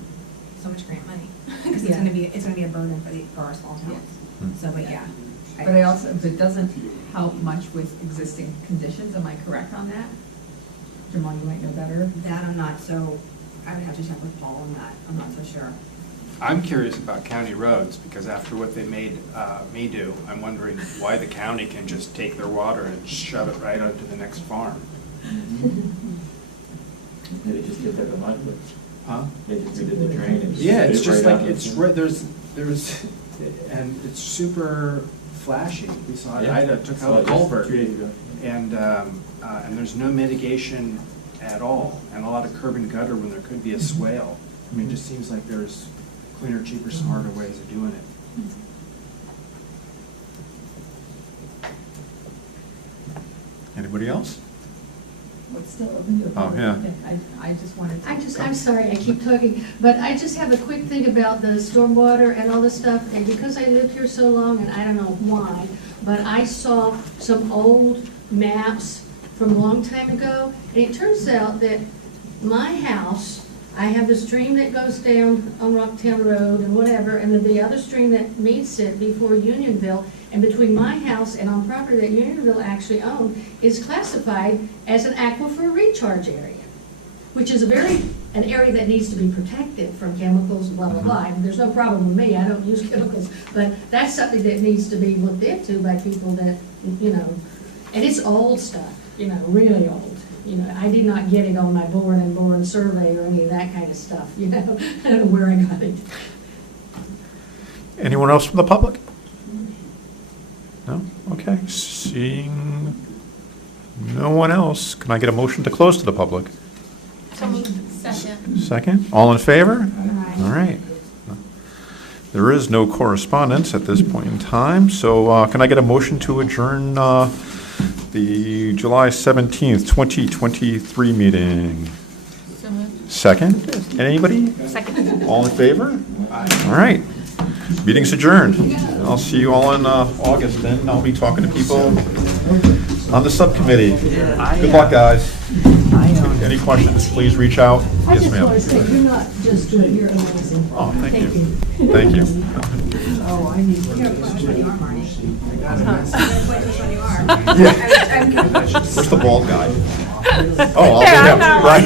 so much grant money, because it's going to be a burden for our small towns. Yeah. So, but yeah. But it doesn't help much with existing conditions. Am I correct on that? Jamal, you might know better. That I would have to check with Paul on that. I'm not so sure. I'm curious about county roads, because after what they made me do, I'm wondering why the county can just take their water and shove it right out to the next farm. They just did that behind it. Huh? They just did the drain and Yeah, it's just right like, out it's right, there's, and it's super flashy. We saw it, Ida took out a culvert. 2 days ago. And there's no mitigation at all, and a lot of curb and gutter when there could be a swale. I mean, it just seems like there's cleaner, cheaper, smarter ways of doing it. Anybody else? What's still open to? Oh, yeah. I just wanted to. I'm sorry, I keep talking, but I just have a quick thing about the stormwater and all this stuff, and because I lived here so long, and I don't know why, but I saw some old maps from a long time ago, and it turns out that my house, I have the stream that goes down on Rocktown Road and whatever, and then the other stream that meets it before Unionville, and between my house and on property that Unionville actually owned, is classified as an aquifer recharge area, which is an area that needs to be protected from chemicals, blah, blah, blah. And there's no problem with me, I don't use chemicals, but that's something that needs to be looked into by people that, you know, and it's old stuff, you know, really old. You know, I did not get it on my Boren survey or any of that kind of stuff, you know. I don't know where I got it. Anyone else from the public? No? Okay. Seeing no one else, can I get a motion to close to the public? Second. Second? All in favor? All right. There is no correspondence at this point in time, so can I get a motion to adjourn the July 17th, 2023 meeting? Second? Anybody? Second. All in favor? All right. Meeting's adjourned. I'll see you all in August then. I'll be talking to people on the subcommittee. Good luck, guys. Any questions, please reach out. Yes, ma'am. I just want to say, you're not just good, you're amazing. Oh, thank you. Thank you. Oh, I need. You're a question when you are, Marnie. When you are. Yeah. Where's the bald guy? Oh, I'll be him, right?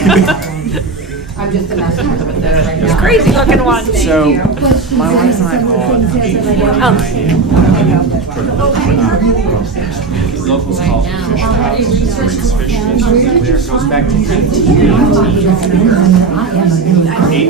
I'm just a messenger with this right now. Crazy looking one. So, my wife and I bought local health fisheries. There goes back to 1980.